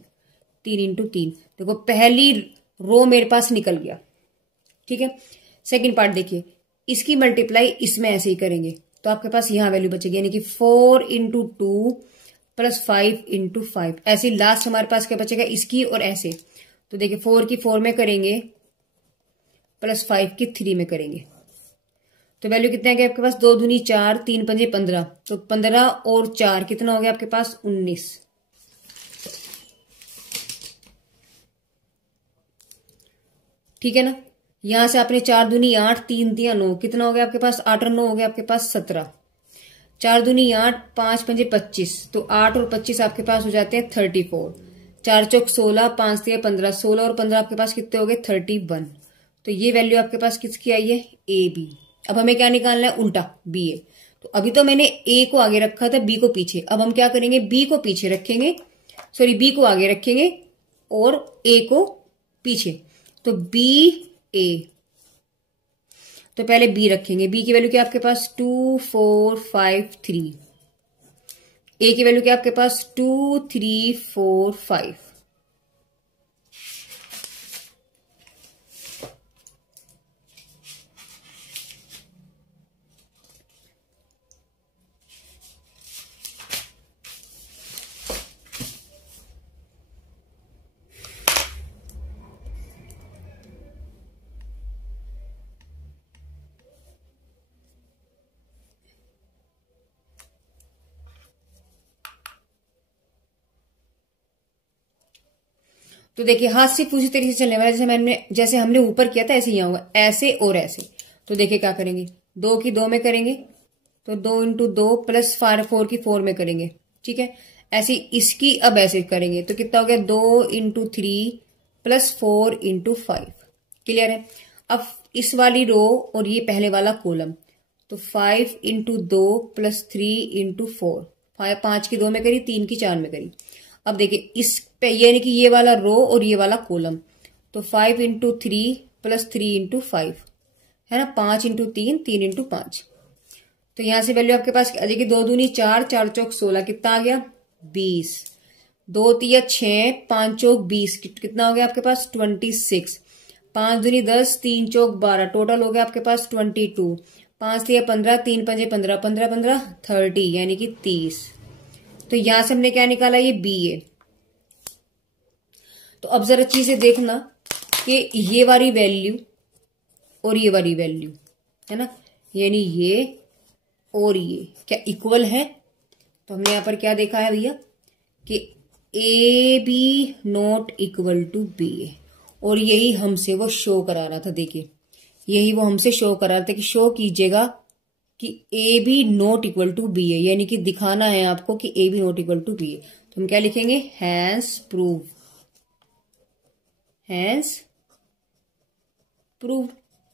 3 इंटू 3। देखो पहली रो मेरे पास निकल गया। ठीक है। सेकंड पार्ट देखिए, इसकी मल्टीप्लाई इसमें ऐसे ही करेंगे, तो आपके पास यहां वैल्यू बचेगी, यानी कि 4 इंटू 2 प्लस 5 इंटू 5। ऐसे लास्ट हमारे पास क्या बचेगा, इसकी और ऐसे। तो देखिए 4 की 4 में करेंगे, प्लस 5 की 3 में करेंगे, तो वैल्यू कितने आ गए आपके पास, 2 दूनी 4, 3 पंजे 15। तो 15 और 4 कितना हो गया आपके पास, 19। ठीक है ना। यहां से आपने 4 दूनी 8, 3 दिया 9, कितना हो गया आपके पास, 8 और 9 हो गया आपके पास 17। 4 दूनी 8, 5 पंजे 25, तो 8 और 25 आपके पास हो जाते हैं 34। 4 चौक 16, 5 दिया 15, 16 और 15 आपके पास कितने हो गए, 31। तो ये वैल्यू आपके पास किसकी आई है, ए बी। अब हमें क्या निकालना है, उल्टा बी ए। तो अभी तो मैंने ए को आगे रखा था, बी को पीछे। अब हम क्या करेंगे, बी को पीछे रखेंगे, सॉरी बी को आगे रखेंगे और ए को पीछे। तो बी ए, तो पहले बी रखेंगे। बी की वैल्यू क्या आपके पास 2 4 5 3। ए की वैल्यू क्या आपके पास 2 3 4 5। तो देखिए हाथ से पूरी तरीके से चलने वाला, जैसे हमने ऊपर किया था ऐसे ही होगा, ऐसे और ऐसे। तो देखिए क्या करेंगे, 2 की 2 में करेंगे तो 2 इंटू 2 प्लस 4 की 4 में करेंगे। ठीक है, ऐसे इसकी अब ऐसे करेंगे तो कितना हो गया 2 इंटू 3 प्लस 4 इंटू 5। क्लियर है। अब इस वाली रो और ये पहले वाला कॉलम, तो 5 इंटू 2 प्लस 3 इंटू 4। 5 की 2 में करी, 3 की 4 में करी। अब देखिए इस पे यानी कि ये वाला रो और ये वाला कॉलम, तो 5 इंटू 3 प्लस 3 इंटू 5 है ना, 5 इंटू 3 3 इंटू 5। तो यहां से वैल्यू आपके पास देखिए 2 दूनी 4 4 चौक 16, कितना आ गया 20। 2 तिया 6 5 चौक 20, कितना हो गया आपके पास 26। 5 दूनी 10 3 चौक 12, टोटल हो गया आपके पास 22। 5 तिया 15 3 पंजे 15 15 15 30 यानी कि 30। तो यहां से हमने क्या निकाला, ये बी ए। तो अब जरा अच्छी से देखना कि ये वाली वैल्यू और ये वाली वैल्यू है ना, यानी ये और ये क्या इक्वल है। तो हमने यहां पर क्या देखा है भैया कि A B not equal to B A, और यही हमसे वो शो करा रहा था। देखिए यही वो हमसे शो करा रहा था कि शो कीजिएगा कि A B not equal to B A, यानी कि दिखाना है आपको कि A B not equal to B A. तो हम क्या लिखेंगे, hence prove, hence prove,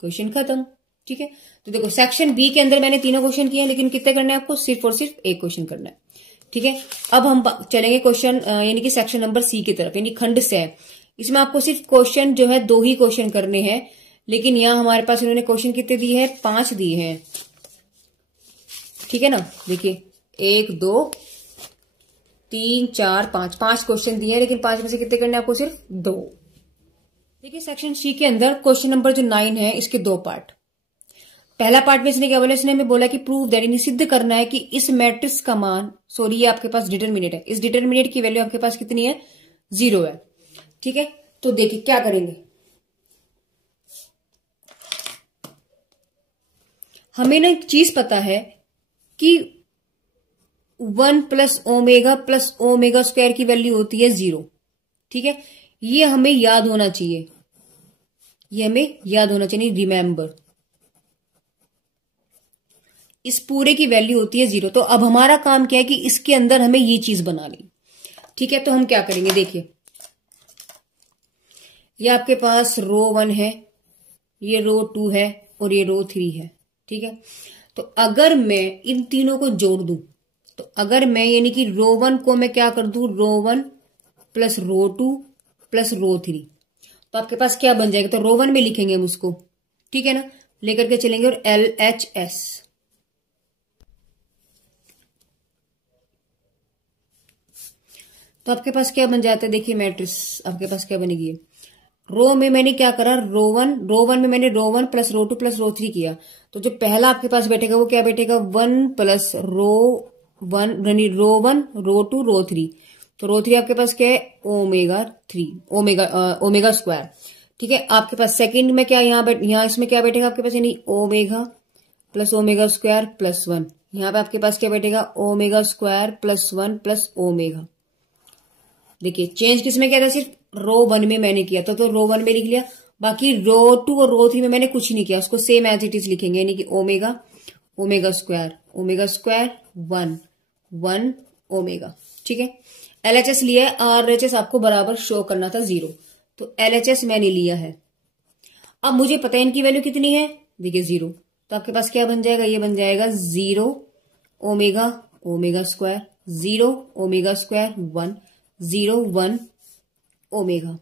question खत्म। ठीक है, तो देखो सेक्शन बी के अंदर मैंने तीनों क्वेश्चन किए हैं, लेकिन कितने करने हैं आपको, सिर्फ और सिर्फ एक क्वेश्चन करना है। ठीक है, अब हम चलेंगे क्वेश्चन यानी कि सेक्शन नंबर सी की तरफ, यानी खंड से। इसमें आपको सिर्फ क्वेश्चन जो है 2 ही क्वेश्चन करने हैं, लेकिन यहां हमारे पास इन्होंने क्वेश्चन कितने दिए हैं, 5 दिए हैं। ठीक है ना, देखिए 1 2 3 4 5, 5 क्वेश्चन दिए हैं, लेकिन 5 में से कितने करने हैं आपको, सिर्फ 2। देखिए सेक्शन सी के अंदर क्वेश्चन नंबर जो 9 है, इसके 2 पार्ट। पहला पार्ट में इसने क्या बोला, इसने हमें बोला कि प्रूव दैट, यानी सिद्ध करना है कि इस मैट्रिक्स का मान, सॉरी ये आपके पास डिटरमिनेट है, इस डिटरमिनेट की वैल्यू आपके पास कितनी है, 0 है। ठीक है, तो देखिए क्या करेंगे, हमें ना एक चीज पता है कि 1 प्लस ओमेगा स्क्वायर की वैल्यू होती है 0। ठीक है, ये हमें याद होना चाहिए, ये हमें याद होना चाहिए, रिमेंबर। इस पूरे की वैल्यू होती है 0। तो अब हमारा काम क्या है कि इसके अंदर हमें ये चीज बना ली। ठीक है, तो हम क्या करेंगे, देखिए ये आपके पास रो 1 है, ये रो 2 है और ये रो 3 है। ठीक है, तो अगर मैं इन तीनों को जोड़ दूं, तो अगर मैं यानी कि रो 1 को मैं क्या कर दूं, रो 1 प्लस रो 2 प्लस रो 3, तो आपके पास क्या बन जाएगा, तो रो 1 में लिखेंगे हम उसको। ठीक है ना, लेकर के चलेंगे, और LHS, तो आपके पास क्या बन जाता है, देखिए मैट्रिक्स आपके पास क्या बनेगी। रो में मैंने क्या करा, रो वन में मैंने रो 1 प्लस रो 2 प्लस रो 3 किया, तो जो पहला आपके पास बैठेगा वो क्या बैठेगा, 1 प्लस रो 1 यानी रो 1 रो 2 रो 3। तो रो 3 आपके पास क्या है, ओमेगा स्क्वायर। ठीक है, आपके पास सेकंड में क्या, यहाँ इसमें क्या बैठेगा आपके पास, यानी omega plus omega square plus 1। यहाँ पे आपके पास क्या बैठेगा, omega square plus 1 plus omega. देखिए चेंज किसमें किया था, सिर्फ रो 1 में मैंने किया था, तो रो 1 में लिख लिया। बाकी रो 2 और रो 3 में मैंने कुछ नहीं किया, उसको सेम एज इट इज लिखेंगे, यानी कि ओमेगा स्क्वायर 1 ओमेगा। ठीक है, LHS लिया है, RHS आपको बराबर शो करना था 0, तो LHS मैंने लिया है। अब मुझे पता है इनकी वैल्यू कितनी है, देखिए 0, तो आपके पास क्या बन जाएगा, ये बन जाएगा 0 omega square 0 omega square 1 0 1 omega.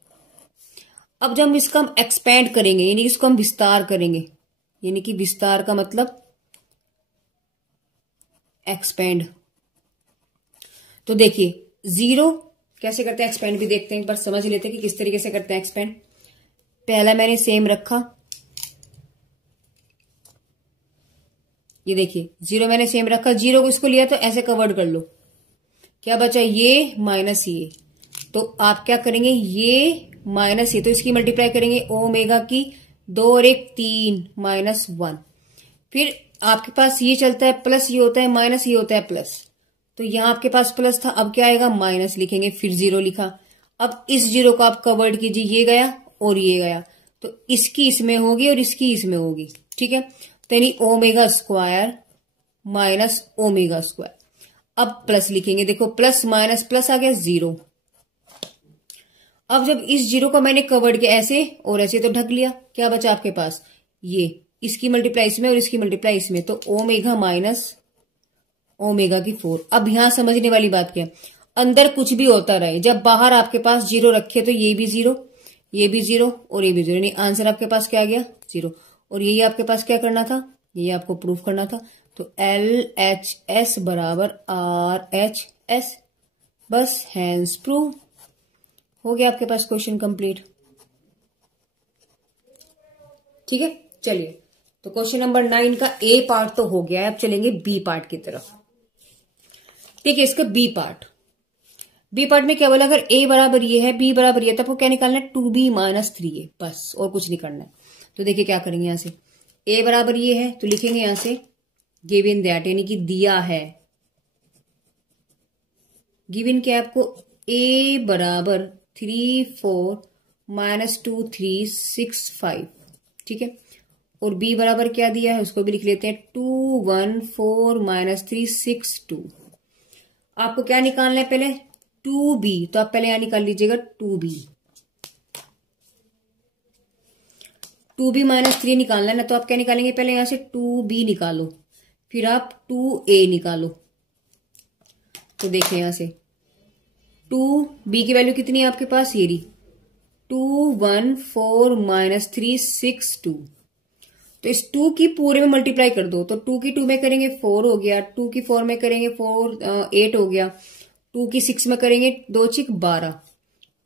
अब जब हम इसका हम एक्सपेंड करेंगे, यानी इसको हम विस्तार करेंगे, यानी कि विस्तार का मतलब एक्सपेंड। तो देखिए 0 कैसे करते हैं एक्सपेंड भी देखते हैं, एक बार समझ लेते हैं कि किस तरीके से करते हैं एक्सपेंड। पहला मैंने सेम रखा, ये देखिए 0 मैंने सेम रखा, 0 को इसको लिया तो ऐसे कवर्ड कर लो, क्या बचा ये माइनस ये, तो आप क्या करेंगे ये माइनस ये, तो इसकी मल्टीप्लाई करेंगे ओमेगा की, 2 और 1 3 -1। फिर आपके पास ये चलता है प्लस, ये होता है माइनस, ये होता है प्लस, तो यहां आपके पास प्लस था, अब क्या आएगा माइनस लिखेंगे, फिर 0 लिखा। अब इस 0 को आप कवर्ड कीजिए, ये गया और ये गया, तो इसकी इसमें होगी और इसकी इसमें होगी, ठीक है। तो यानी omega square minus omega square. अब प्लस लिखेंगे, देखो प्लस माइनस प्लस आ गया 0। अब जब इस 0 को मैंने कवर्ड किया ऐसे और ऐसे तो ढक लिया, क्या बचा आपके पास ये, इसकी मल्टीप्लाई इसमें और इसकी मल्टीप्लाई इसमें, तो ओमेगा माइनस ओमेगा की 4। अब यहां समझने वाली बात क्या है, अंदर कुछ भी होता रहे, जब बाहर आपके पास 0 रखे तो ये भी 0, ये भी 0 और ये भी 0, यानी आंसर आपके पास क्या आ गया 0। और यही आपके पास क्या करना था, ये आपको प्रूफ करना था। तो LHS बराबर RHS, बस हैंस प्रूव, हो गया आपके पास क्वेश्चन कंप्लीट। ठीक है, चलिए तो क्वेश्चन नंबर 9 का ए पार्ट तो हो गया है, अब चलेंगे बी पार्ट की तरफ। ठीक है, इसका बी पार्ट, बी पार्ट में क्या बोला, अगर ए बराबर ये है बी बराबर ये है, तो आपको क्या निकालना है 2b - 3a, बस और कुछ नहीं करना है। तो देखिए क्या करेंगे, यहां से ए बराबर ये है तो लिखेंगे यहां से गिवन दैट, यानी कि दिया है, गिवन क्या आपको ए बराबर 3 4 -2 3 6 5, ठीक है। और बी बराबर क्या दिया है उसको भी लिख लेते हैं 2 1 4 -3 6 2। आपको क्या निकालना है पहले 2b, तो आप पहले यहां निकाल लीजिएगा 2b, 2b - 3 निकालना है ना, तो आप क्या निकालेंगे पहले यहां से 2b निकालो, फिर आप 2a निकालो। तो देखें यहां से 2b की वैल्यू कितनी है आपके पास, ये रही 2 1 4 -3 6 2। तो इस 2 की पूरे में मल्टीप्लाई कर दो, तो 2 की 2 में करेंगे 4 हो गया, 2 की 4 में करेंगे 8 हो गया, 2 की 6 में करेंगे 2 6 12,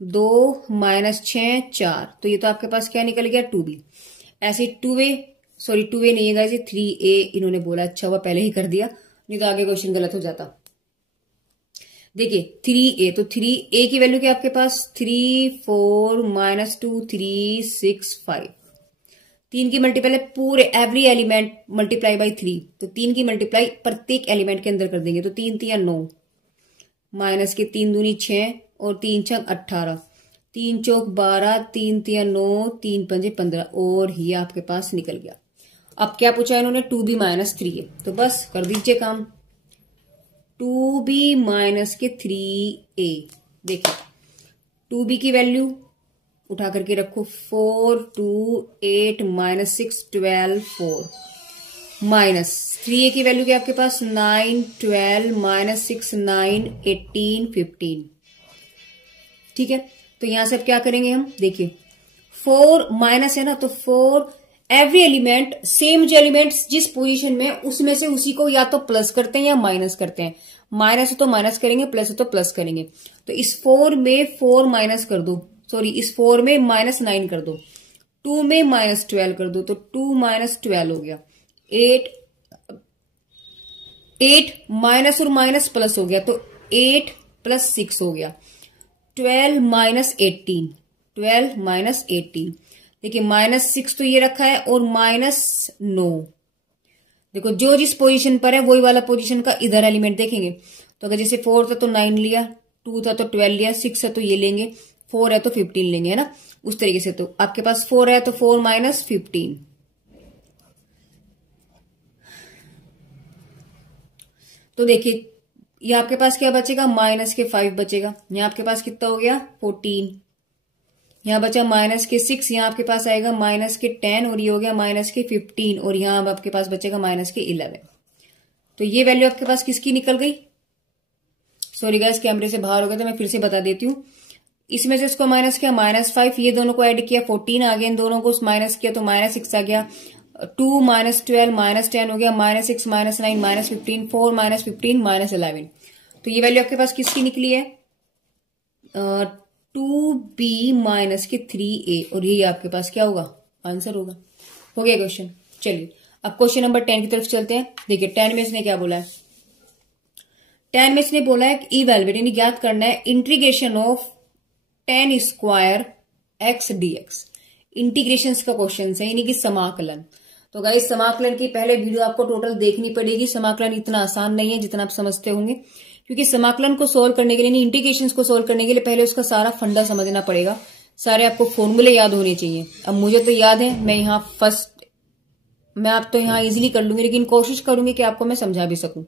2 -6 4, तो ये तो आपके पास क्या निकल गया 2b। ऐसे 2a, सॉरी 2a नहीं है गाइस, 3a इन्होंने बोला, अच्छा हुआ पहले ही कर दिया, नहीं तो आगे क्वेश्चन गलत हो जाता। देखिए 3a, तो 3a की वैल्यू क्या आपके पास 3 4 -2 3 6 5, 3 की मल्टीप्लाई पूरे एवरी एलिमेंट मल्टीप्लाई बाई 3, तो 3 की मल्टीप्लाई प्रत्येक एलिमेंट के अंदर कर देंगे, तो 3 3 9 माइनस के 3 दूनी 6 और 3 6 18, 3 चौक 12, 3 3 9, 3 5 15, और ये आपके पास निकल गया। अब क्या पूछा इन्होंने 2b - 3a, तो बस कर दीजिए काम, 2b - 3a। देखिए 2b की वैल्यू उठा करके रखो 4 2 8 -6 12 4, माइनस 3a की वैल्यू क्या आपके पास 9 12 -6 9 18 15। ठीक है, तो यहां से अब क्या करेंगे हम, देखिए 4 माइनस है ना, तो 4 एवरी एलिमेंट, सेम जो एलिमेंट्स जिस पोजीशन में उसमें से उसी को या तो प्लस करते हैं या माइनस करते हैं, माइनस है तो माइनस करेंगे, प्लस है तो प्लस करेंगे। तो इस 4 में 4 माइनस कर दो, सॉरी इस 4 में -9 कर दो, 2 में -12 कर दो, तो 2 - 12 हो गया, 8 माइनस और माइनस प्लस हो गया, तो 8 + 6 हो गया, 12 - 18, 12 - 18। देखिए -6 तो ये रखा है और -9, देखो जो जिस पोजीशन पर है वही वाला पोजीशन का इधर एलिमेंट देखेंगे। तो अगर जैसे 4 था तो 9 लिया, 2 था तो 12 लिया, 6 है तो ये लेंगे, 4 है तो 15 लेंगे, है ना, उस तरीके से। तो आपके पास 4 है तो 4 - 15, तो देखिए ये आपके पास क्या बचेगा -5 बचेगा, यहाँ आपके पास कितना हो गया 14, यहाँ बचा -6, यहाँ आपके पास आएगा -10, और ये हो गया -15, और यहाँ अब आपके पास बचेगा -11। तो ये वैल्यू आपके पास किसकी निकल गई, सॉरी गाइस कैमरे से बाहर हो गया तो मैं फिर से बता देती हूँ, इसमें से इसको माइनस किया -5, ये दोनों को ऐड किया 14 आ गया, इन दोनों को माइनस किया तो -6 आ गया, 2 -12 -10 हो गया, -6 -9 -15, 4 -15 -11। तो ये वैल्यू आपके पास किसकी निकली है? 2b -3a, और यही आपके पास क्या होगा? आंसर होगा। हो गया क्वेश्चन। चलिए अब क्वेश्चन नंबर 10 की तरफ चलते हैं। देखिए 10 में इसने क्या बोला है? 10 में इसने बोला है कि इवैल्यूएट यानी ज्ञात करना है integration of tan square x dx। Integration का क्वेश्चन है यानी कि समाकलन। तो गाइस समाकलन की पहले वीडियो आपको टोटल देखनी पड़ेगी। समाकलन इतना आसान नहीं है जितना आप समझते होंगे, क्योंकि समाकलन को सोल्व करने के लिए, इंटीग्रेशन को सोल्व करने के लिए पहले उसका सारा फंडा समझना पड़ेगा, सारे आपको फॉर्मूले याद होने चाहिए। अब मुझे तो याद है, मैं आप तो यहाँ इजीली कर लूंगी, लेकिन कोशिश करूंगी कि आपको मैं समझा भी सकूं।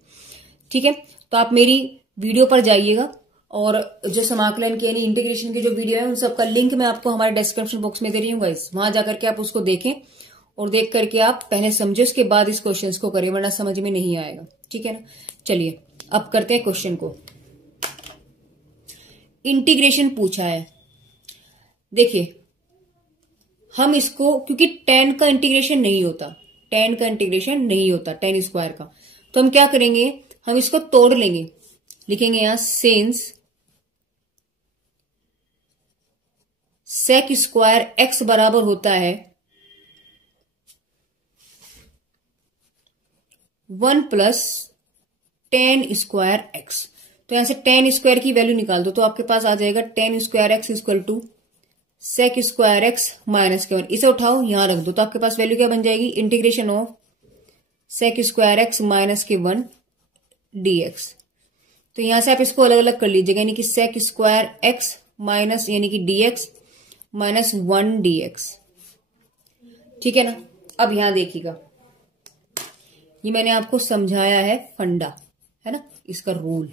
ठीक है, तो आप मेरी वीडियो पर जाइएगा और जो समाकलन के यानी इंटीग्रेशन की जो वीडियो है उन सबका लिंक मैं आपको हमारे डिस्क्रिप्शन बॉक्स में दे रही हूँ गाइस। वहां जाकर के आप उसको देखें और देख करके आप पहले समझे, उसके बाद इस क्वेश्चन को करें, वरना समझ में नहीं आएगा। ठीक है ना। चलिए अब करते हैं क्वेश्चन को। इंटीग्रेशन पूछा है। देखिए हम इसको, क्योंकि tan का इंटीग्रेशन नहीं होता, tan स्क्वायर का, तो हम क्या करेंगे? हम इसको तोड़ लेंगे। लिखेंगे यहां सिंस sec स्क्वायर x बराबर होता है 1 प्लस tan स्क्वायर x। तो यहां से tan स्क्वायर की वैल्यू निकाल दो, तो आपके पास आ जाएगा tan square x equal to sec square x minus के 1। इसे उठाओ यहां रख दो, तो आपके पास वैल्यू क्या बन जाएगी? Integration of sec square x minus के 1 dx। तो यहां से आप इसको अलग अलग कर लीजिएगा, यानी कि sec स्क्वायर x माइनस यानी कि dx माइनस 1 dx। ठीक है ना। अब यहां देखिएगा, ये मैंने आपको समझाया है फंडा, है ना, इसका रूल।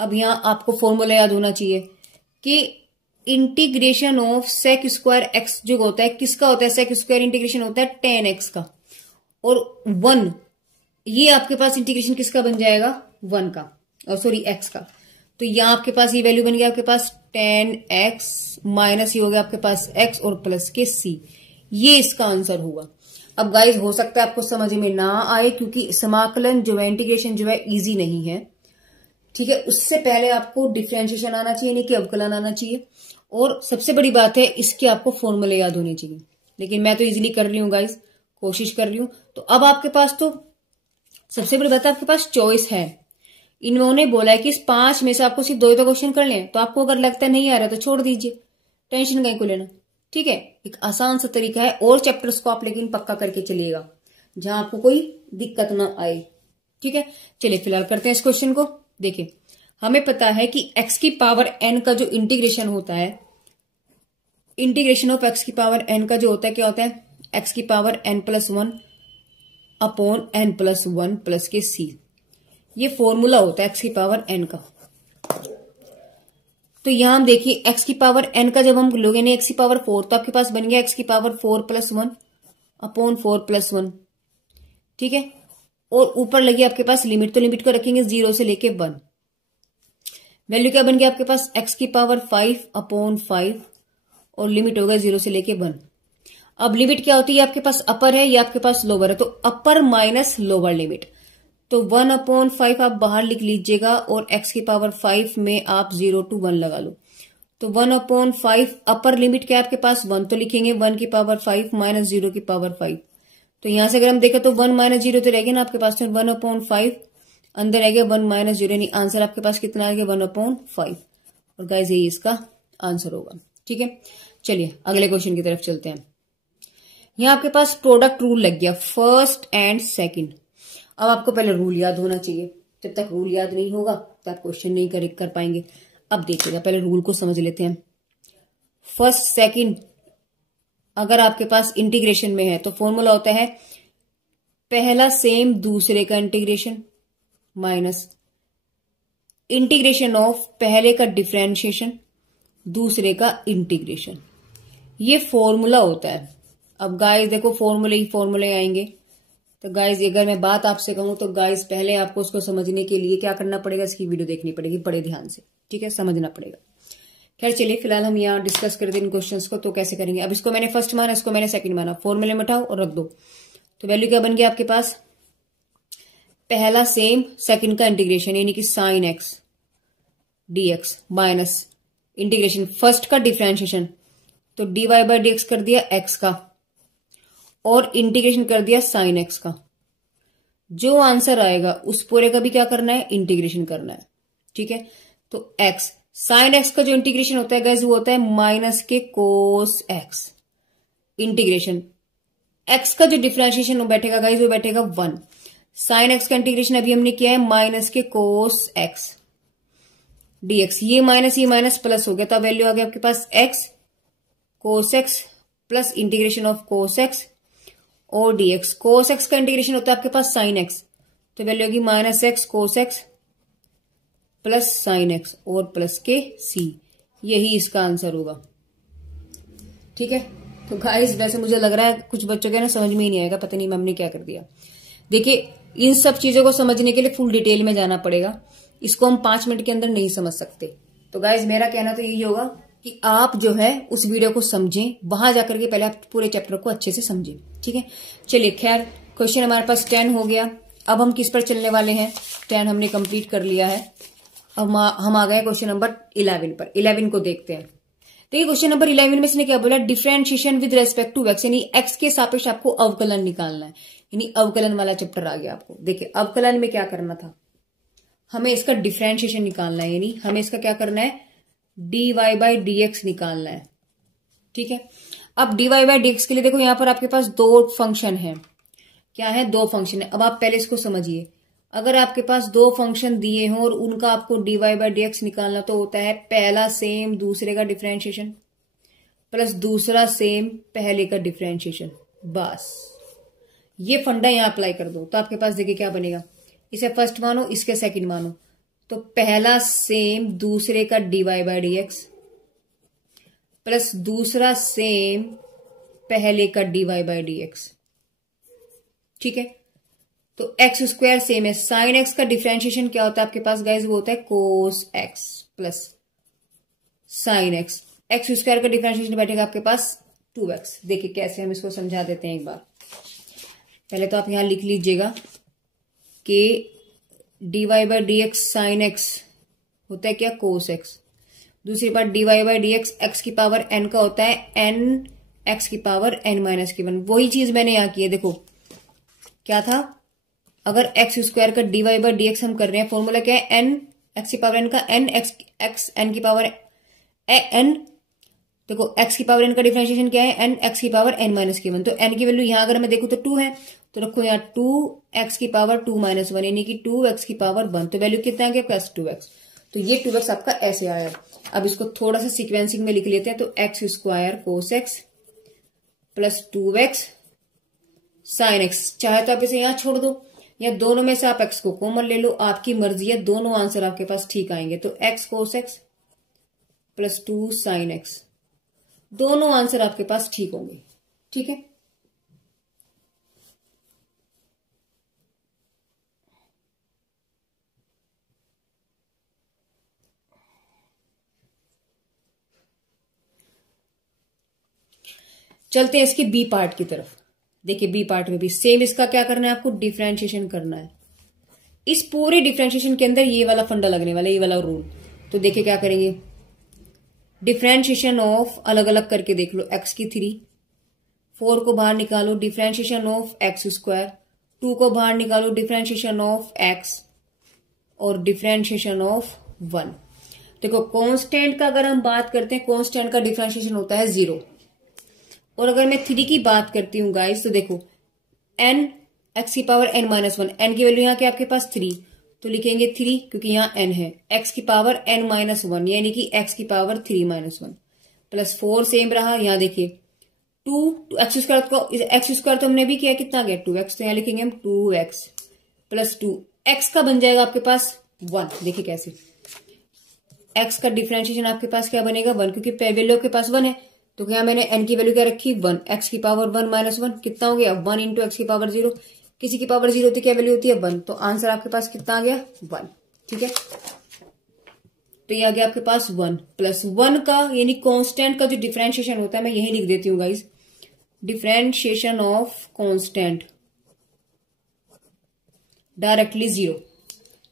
अब यहां आपको फॉर्मूला याद होना चाहिए कि integration of sec square x जो होता है किसका होता है? sec स्क्वायर इंटीग्रेशन होता है tan x का, और 1 ये आपके पास इंटीग्रेशन किसका बन जाएगा? 1 का, और सॉरी x का। तो यहां आपके पास ये वैल्यू बन गया आपके पास tan x माइनस ये हो गया आपके पास x और प्लस के c। ये इसका आंसर होगा। अब गाइस हो सकता है आपको समझ में ना आए, क्योंकि समाकलन जो है, इंटीग्रेशन जो है इजी नहीं है। ठीक है, उससे पहले आपको डिफरेंशिएशन आना चाहिए, नहीं कि अवकलन आना चाहिए, और सबसे बड़ी बात है इसके आपको फॉर्मूले याद होने चाहिए। लेकिन मैं तो इजीली कर रही हूँ गाइस, कोशिश कर रही हूँ। तो अब आपके पास तो सबसे बड़ी बात है आपके पास चॉइस है। इन्होंने बोला है कि इस 5 में से आपको सिर्फ 2 ही तो क्वेश्चन कर लें, तो आपको अगर लगता है नहीं आ रहा तो छोड़ दीजिए, टेंशन कहीं को लेना। ठीक है, एक आसान सा तरीका है, और चैप्टर्स को आप लेकिन पक्का करके चलिएगा जहां आपको कोई दिक्कत ना आए। ठीक है, चलिए फिलहाल करते हैं इस क्वेश्चन को। देखिए हमें पता है कि x की पावर n का जो इंटीग्रेशन होता है, इंटीग्रेशन ऑफ x की पावर n का जो होता है क्या होता है? x की power n+1 upon n+1 plus के c। ये फॉर्मूला होता है x की पावर n का। तो यहां हम देखिए x की पावर n का जब हम लोग यानी x की पावर 4, तो आपके पास बन गया x की पावर 4+1 अपॉन 4+1। ठीक है, और ऊपर लगी आपके पास लिमिट, तो लिमिट को रखेंगे 0 से लेके 1। वैल्यू क्या बन गया आपके पास? x की पावर 5 अपॉन 5, और लिमिट होगा 0 से लेके 1। अब लिमिट क्या होती है? आपके पास अपर है या आपके पास लोअर है, तो अपर माइनस लोअर लिमिट। तो 1/5 आप बाहर लिख लीजिएगा, और x की पावर 5 में आप 0 to 1 लगा लो। तो 1/5 अपर लिमिट क्या है आपके पास? 1, तो लिखेंगे 1 की पावर 5 माइनस 0 की पावर 5। तो यहां से अगर हम देखें तो 1 माइनस 0 तो रहेगा ना आपके पास, तो 1/5 अंदर रह गया 1 माइनस 0, यानी आंसर आपके पास कितना आ गया? 1/5। और गाइस यही इसका आंसर होगा। ठीक है, चलिए अगले क्वेश्चन की तरफ चलते हैं। यहां आपके पास प्रोडक्ट रूल लग गया, फर्स्ट एंड सेकंड। अब आपको पहले रूल याद होना चाहिए, जब तक रूल याद नहीं होगा तो आप क्वेश्चन नहीं कर पाएंगे। अब देखिएगा, पहले रूल को समझ लेते हैं। फर्स्ट सेकंड अगर आपके पास इंटीग्रेशन में है तो फॉर्मूला होता है पहला सेम दूसरे का इंटीग्रेशन माइनस इंटीग्रेशन ऑफ पहले का डिफरेंशिएशन दूसरे का इंटीग्रेशन। ये फॉर्मूला होता है। अब गाइस देखो फॉर्मूले आएंगे। तो गाइस अगर मैं बात आपसे कहूं तो गाइस पहले आपको उसको समझने के लिए क्या करना पड़ेगा? इसकी वीडियो देखनी पड़ेगी बड़े ध्यान से। ठीक है, समझना पड़ेगा खैर चलिए फिलहाल हम यहाँ डिस्कस करते हैं इन क्वेश्चंस को। तो कैसे करेंगे, अब इसको मैंने फर्स्ट माना, इसको मैंने सेकंड माना, फॉर्मूले में उठाओ और रख दो। तो वैल्यू क्या बन गया आपके पास, पहला सेम सेकंड का इंटीग्रेशन यानी कि sine x dx minus integration first का डिफ्रेंशिएशन, तो dy बाई डी एक्स कर दिया x का और इंटीग्रेशन कर दिया साइन x का। जो आंसर आएगा उस पूरे का भी क्या करना है, इंटीग्रेशन करना है। ठीक है, तो x साइन x का जो इंटीग्रेशन होता है गाइस वो होता है माइनस के कोस x, इंटीग्रेशन x का जो डिफ्रेंशिएशन वो बैठेगा गाइस वो बैठेगा 1। साइन x का इंटीग्रेशन अभी हमने किया है माइनस के कोस x dx, ये माइनस प्लस हो गया, तो वैल्यू आ गया आपके पास x cos x plus integration of cos x और dx। कोस x का इंटीग्रेशन होता है आपके पास साइन x, तो वैल्यू होगी माइनस एक्स कोस x प्लस साइन x और प्लस के c, यही इसका आंसर होगा। ठीक है, तो गाइस वैसे मुझे लग रहा है कुछ बच्चों के ना समझ में ही नहीं आएगा, पता नहीं मैम ने क्या कर दिया। देखिए इन सब चीजों को समझने के लिए फुल डिटेल में जाना पड़ेगा, इसको हम 5 मिनट के अंदर नहीं समझ सकते। तो गाइज मेरा कहना तो यही होगा कि आप जो है उस वीडियो को समझें, वहां जाकर के पहले आप पूरे चैप्टर को अच्छे से समझें। ठीक है, चलिए खैर क्वेश्चन हमारे पास 10 हो गया। अब हम किस पर चलने वाले हैं, 10 हमने कंप्लीट कर लिया है। अब हम आ गए क्वेश्चन नंबर 11 पर। 11 को देखते हैं। देखिए क्वेश्चन नंबर 11 में इसने क्या बोला, differentiation with respect to x, यानी एक्स के सापेक्ष आपको अवकलन निकालना है, यानी अवकलन वाला चैप्टर आ गया आपको। देखिए अवकलन में क्या करना था, हमें इसका डिफरेंशिएशन निकालना है, यानी हमें इसका क्या करना है, dy बाई डी एक्स निकालना है। ठीक है, अब dy बाई डी एक्स के लिए देखो यहां पर आपके पास 2 फंक्शन है। क्या है, 2 फंक्शन है। अब आप पहले इसको समझिए, अगर आपके पास 2 फंक्शन दिए हों और उनका आपको dy बाई डी एक्स निकालना, तो होता है पहला सेम दूसरे का डिफरेंशिएशन प्लस दूसरा सेम पहले का डिफरेंशिएशन। बस ये फंडा यहां अप्लाई कर दो, तो आपके पास देखिए क्या बनेगा, इसे फर्स्ट मानो इसके सेकंड मानो, तो पहला सेम दूसरे का dy by d x plus दूसरा सेम पहले का dy बाई डी एक्स। ठीक है, तो एक्स स्क्वायर सेम है, साइन एक्स का डिफरेंशिएशन क्या होता है आपके पास गाइज, वो होता है cos x plus sine x. X square का डिफरेंशिएशन बैठेगा आपके पास 2x। देखिए कैसे हम इसको समझा देते हैं एक बार। पहले तो आप यहां लिख लीजिएगा कि dy by d x sine x होता है क्या, कोस एक्स। दूसरी बात dy by d x x की पावर n का होता है n एक्स की पावर n माइनस की 1। वही चीज मैंने यहां की है। देखो क्या था, अगर एक्स स्क्वायर का dy बाई डी एक्स हम कर रहे हैं, फॉर्मूला क्या है, n एक्स की पावर n का n एक्स n की पावर n। देखो x की पावर n का डिफरेंशिएशन क्या है, n एक्स की पावर n माइनस की 1। तो n की वैल्यू यहां अगर मैं देखूं तो 2 है, तो रखो यहाँ 2x की पावर 2 माइनस 1 यानी कि 2x की पावर 1। तो वैल्यू कितना आ गया, प्लस 2x। तो ये 2x आपका ऐसे आया। अब इसको थोड़ा सा सीक्वेंसिंग में लिख लेते हैं, तो x square cos x plus 2x sine x. चाहे तो आप इसे यहां छोड़ दो या दोनों में से आप x को कॉमन ले लो, आपकी मर्जी है, दोनों आंसर आपके पास ठीक आएंगे। तो x cos x plus 2 sine x, दोनों आंसर आपके पास ठीक होंगे। ठीक है, चलते हैं इसके बी पार्ट की तरफ। देखिए बी पार्ट में भी सेम इसका क्या करना है, आपको डिफरेंशिएशन करना है। इस पूरे डिफरेंशिएशन के अंदर ये वाला फंडा लगने वाला है, ये वाला रूल। तो देखिए क्या करेंगे, डिफरेंशिएशन ऑफ अलग अलग करके देख लो, x की 3, 4 को बाहर निकालो, डिफरेंशिएशन ऑफ एक्स स्क्वायर, 2 को बाहर निकालो, डिफरेंशिएशन ऑफ x और डिफरेंशिएशन ऑफ 1। देखो कांस्टेंट का अगर हम बात करते हैं, कांस्टेंट का डिफरेंशिएशन होता है 0। और अगर मैं 3 की बात करती हूं गाइस, तो देखो n एक्स की पावर n माइनस 1, n की वैल्यू यहाँ के आपके पास 3, तो लिखेंगे 3 क्योंकि यहाँ n है, x की पावर n माइनस 1 यानी कि x की पावर 3 माइनस 1 प्लस 4 सेम रहा। यहाँ देखिए 2 एक्स स्क्वायर तो हमने भी किया, कितना गया 2x, तो यहाँ लिखेंगे हम 2x प्लस 2, x का बन जाएगा आपके पास 1। देखिए कैसे, x का डिफरेंशिएशन आपके पास क्या बनेगा 1, क्योंकि वैल्यू आपके पास 1 है। तो यहाँ मैंने n की वैल्यू क्या रखी 1, x की पावर 1 माइनस 1 कितना हो गया 1 इंटू एक्स की पावर 0। किसी की पावर 0 होती क्या वैल्यू होती है 1, तो आंसर आपके पास कितना आ गया 1। ठीक है, तो ये आ गया आपके पास 1 प्लस 1 का यानी कांस्टेंट का जो डिफरेंशिएशन होता है मैं यही लिख देती हूँ guys, differentiation of constant directly 0।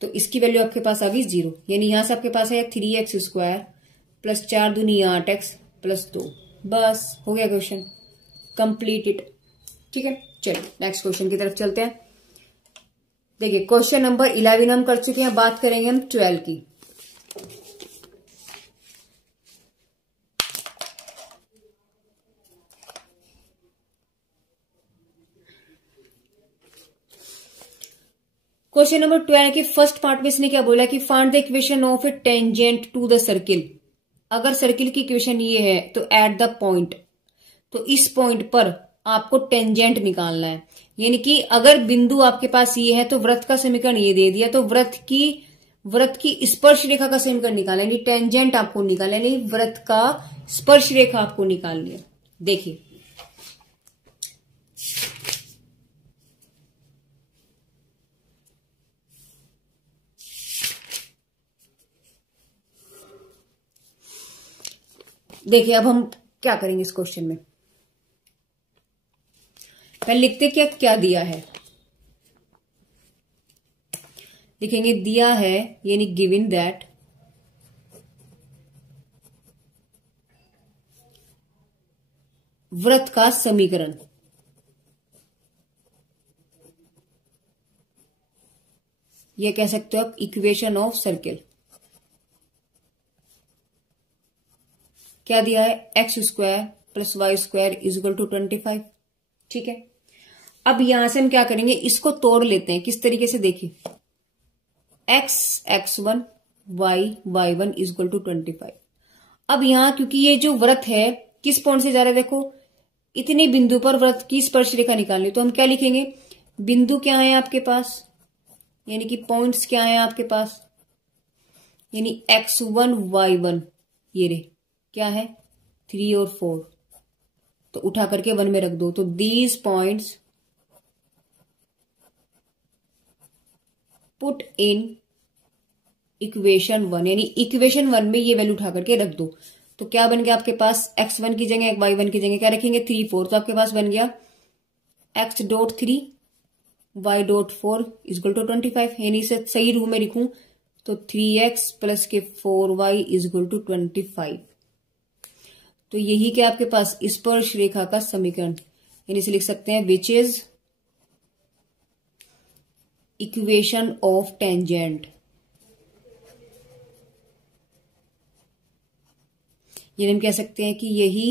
तो इसकी वैल्यू आपके पास आ गई 0, यानी यहां से आपके पास है 3x² प्लस 4 दूनी 8x प्लस 2। बस हो गया क्वेश्चन कंप्लीटेड। ठीक है, चलिए नेक्स्ट क्वेश्चन की तरफ चलते हैं। देखिए क्वेश्चन नंबर 11 हम कर चुके हैं, बात करेंगे हम 12 की। क्वेश्चन नंबर 12 के फर्स्ट पार्ट में इसने क्या बोला कि find the equation of a tangent to the circle. अगर सर्किल की इक्वेशन ये है तो एट द पॉइंट, तो इस पॉइंट पर आपको टेंजेंट निकालना है। यानी कि अगर बिंदु आपके पास ये है तो वृत्त का समीकरण ये दे दिया, तो वृत्त की स्पर्श रेखा का समीकरण निकालना, यानी टेंजेंट आपको निकालना, यानी वृत्त का स्पर्श रेखा आपको निकालनी है। देखिए देखिए अब हम क्या करेंगे इस क्वेश्चन में, पहले लिखते क्या क्या दिया है, लिखेंगे दिया है यानी गिवन दैट वृत्त का समीकरण, ये कह सकते हो आप इक्वेशन ऑफ सर्किल। क्या दिया है, x² plus y² is equal to 25। ठीक है, अब यहां से हम क्या करेंगे, इसको तोड़ लेते हैं। किस तरीके से, देखिए x1 y1 is equal to 25। अब यहां क्योंकि ये जो वृत्त है किस पॉइंट से जा रहा है, देखो इतने बिंदु पर वृत्त की स्पर्श रेखा निकालनी, तो हम क्या लिखेंगे, बिंदु क्या है आपके पास, यानी कि पॉइंट्स क्या है आपके पास, यानी x1 y1 ये रे क्या है 3 और 4, तो उठा करके 1 में रख दो। तो these points put in equation 1, यानी इक्वेशन 1 में ये वैल्यू उठा करके रख दो। तो क्या बन गया आपके पास, x1 की जगह y1 की जगह क्या रखेंगे 3 4, तो आपके पास बन गया x.3 y.4 is equal to 25। यानी इसे सही रूप में लिखूं तो 3x प्लस के 4y इज इक्वल टू 25। तो यही क्या आपके पास स्पर्श रेखा का समीकरण, यानी इसे लिख सकते हैं which is equation of tangent. ये हम कह सकते हैं कि यही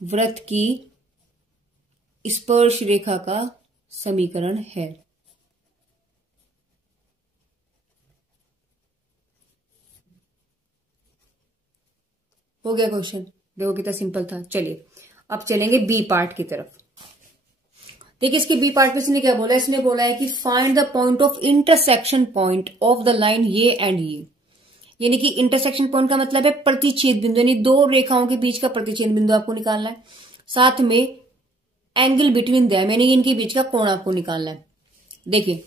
वृत्त की स्पर्श रेखा का समीकरण है। हो गया क्वेश्चन, देखो कितना सिंपल था। चलिए अब चलेंगे बी पार्ट की तरफ। देखिए इसके बी पार्ट में इसने क्या बोला, इसने बोला है कि find the point of intersection point of the line ये एंड ये। यानी कि इंटरसेक्शन पॉइंट का मतलब है प्रतिच्छेद बिंदु, यानी दो रेखाओं के बीच का प्रतिच्छेद बिंदु आपको निकालना है। साथ में एंगल बिटवीन देम, यानी इनके बीच का कोण आपको निकालना है। देखिए